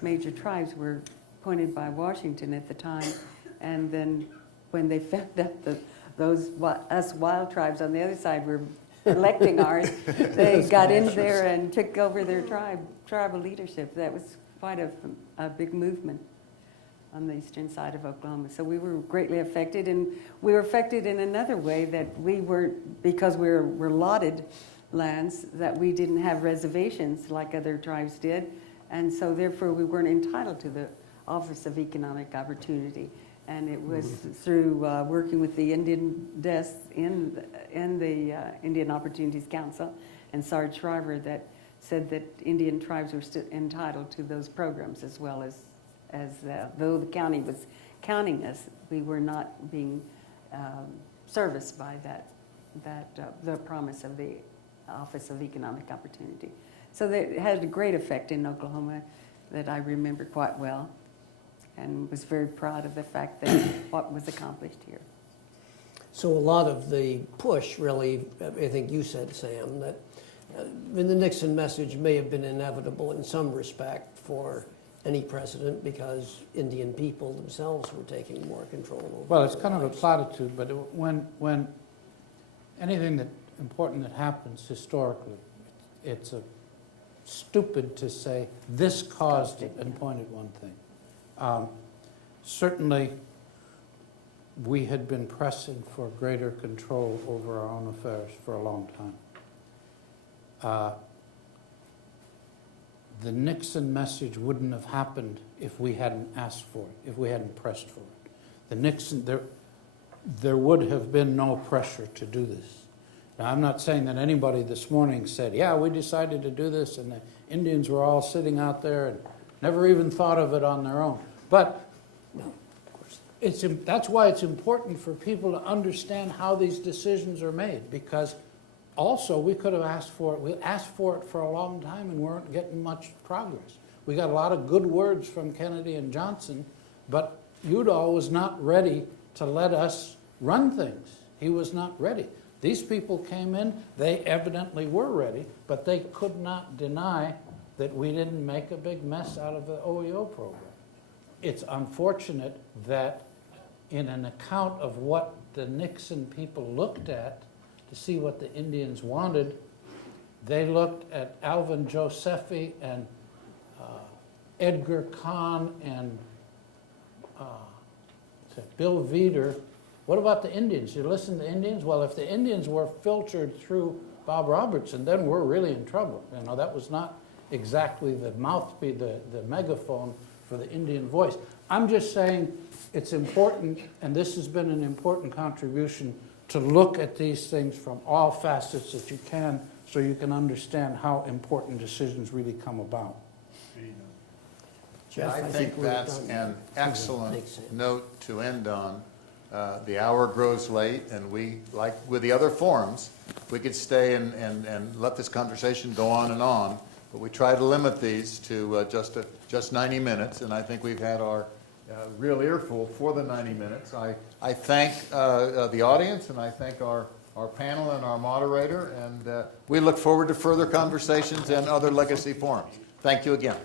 major tribes, were appointed by Washington at the time. And then when they found out that us wild tribes on the other side were electing ours, they got in there and took over their tribal leadership. That was quite a big movement on the eastern side of Oklahoma. So we were greatly affected, and we were affected in another way, that we were, because we're allotted lands, that we didn't have reservations like other tribes did, and so therefore we weren't entitled to the Office of Economic Opportunity. And it was through working with the Indian desk in the Indian Opportunities Council and Sarge Shriver that said that Indian tribes were still entitled to those programs, as well as though the county was counting us, we were not being serviced by the promise of the Office of Economic Opportunity. So that had a great effect in Oklahoma that I remember quite well, and was very proud of the fact that what was accomplished here. So a lot of the push, really, I think you said, Sam, that the Nixon message may have been inevitable in some respect for any president, because Indian people themselves were taking more control over well, it's their kind of a lives. platitude, but when anything that important that happens historically, it's stupid to say this caused it and point at one thing. Certainly, we had been pressing for greater control over our own affairs for a long time. The Nixon message wouldn't have happened if we hadn't asked for it, if we hadn't pressed for it. The Nixon, there would have been no pressure to do this. Now, I'm not saying that anybody this morning said, yeah, we decided to do this, and the Indians were all sitting out there and never even thought of it on their own. But that's why it's important for people to understand how these decisions are made, because also we could have asked for it. We asked for it for a long time and weren't getting much progress. We got a lot of good words from Kennedy and Johnson, but Udall was not ready to let us run things. He was not ready. These people came in, they evidently were ready, but they could not deny that we didn't make a big mess out of the OEO program. It's unfortunate that in an account of what the Nixon people looked at to see what the Indians wanted, they looked at Alvin Josephi and Edgar Kahn and Bill Veeder. What about the Indians? You listen to Indians? Well, if the Indians were filtered through Bob Robertson, then we're really in trouble. You know, that was not exactly the mouthpiece, the megaphone for the Indian voice. I'm just saying it's important, and this has been an important contribution, to look at these things from all facets that you can, so you can understand how important decisions really come about. Jeff, I think we're that's done. an excellent Thanks, Sam. note to end on. The hour grows late, and we, like with the other forums, we could stay and let this conversation go on and on, but we try to limit these to just 90 minutes, and I think we've had our real earful for the 90 minutes. I thank the audience, and I thank our panel and our moderator, and we look forward to further conversations and other legacy forums. Thank you again.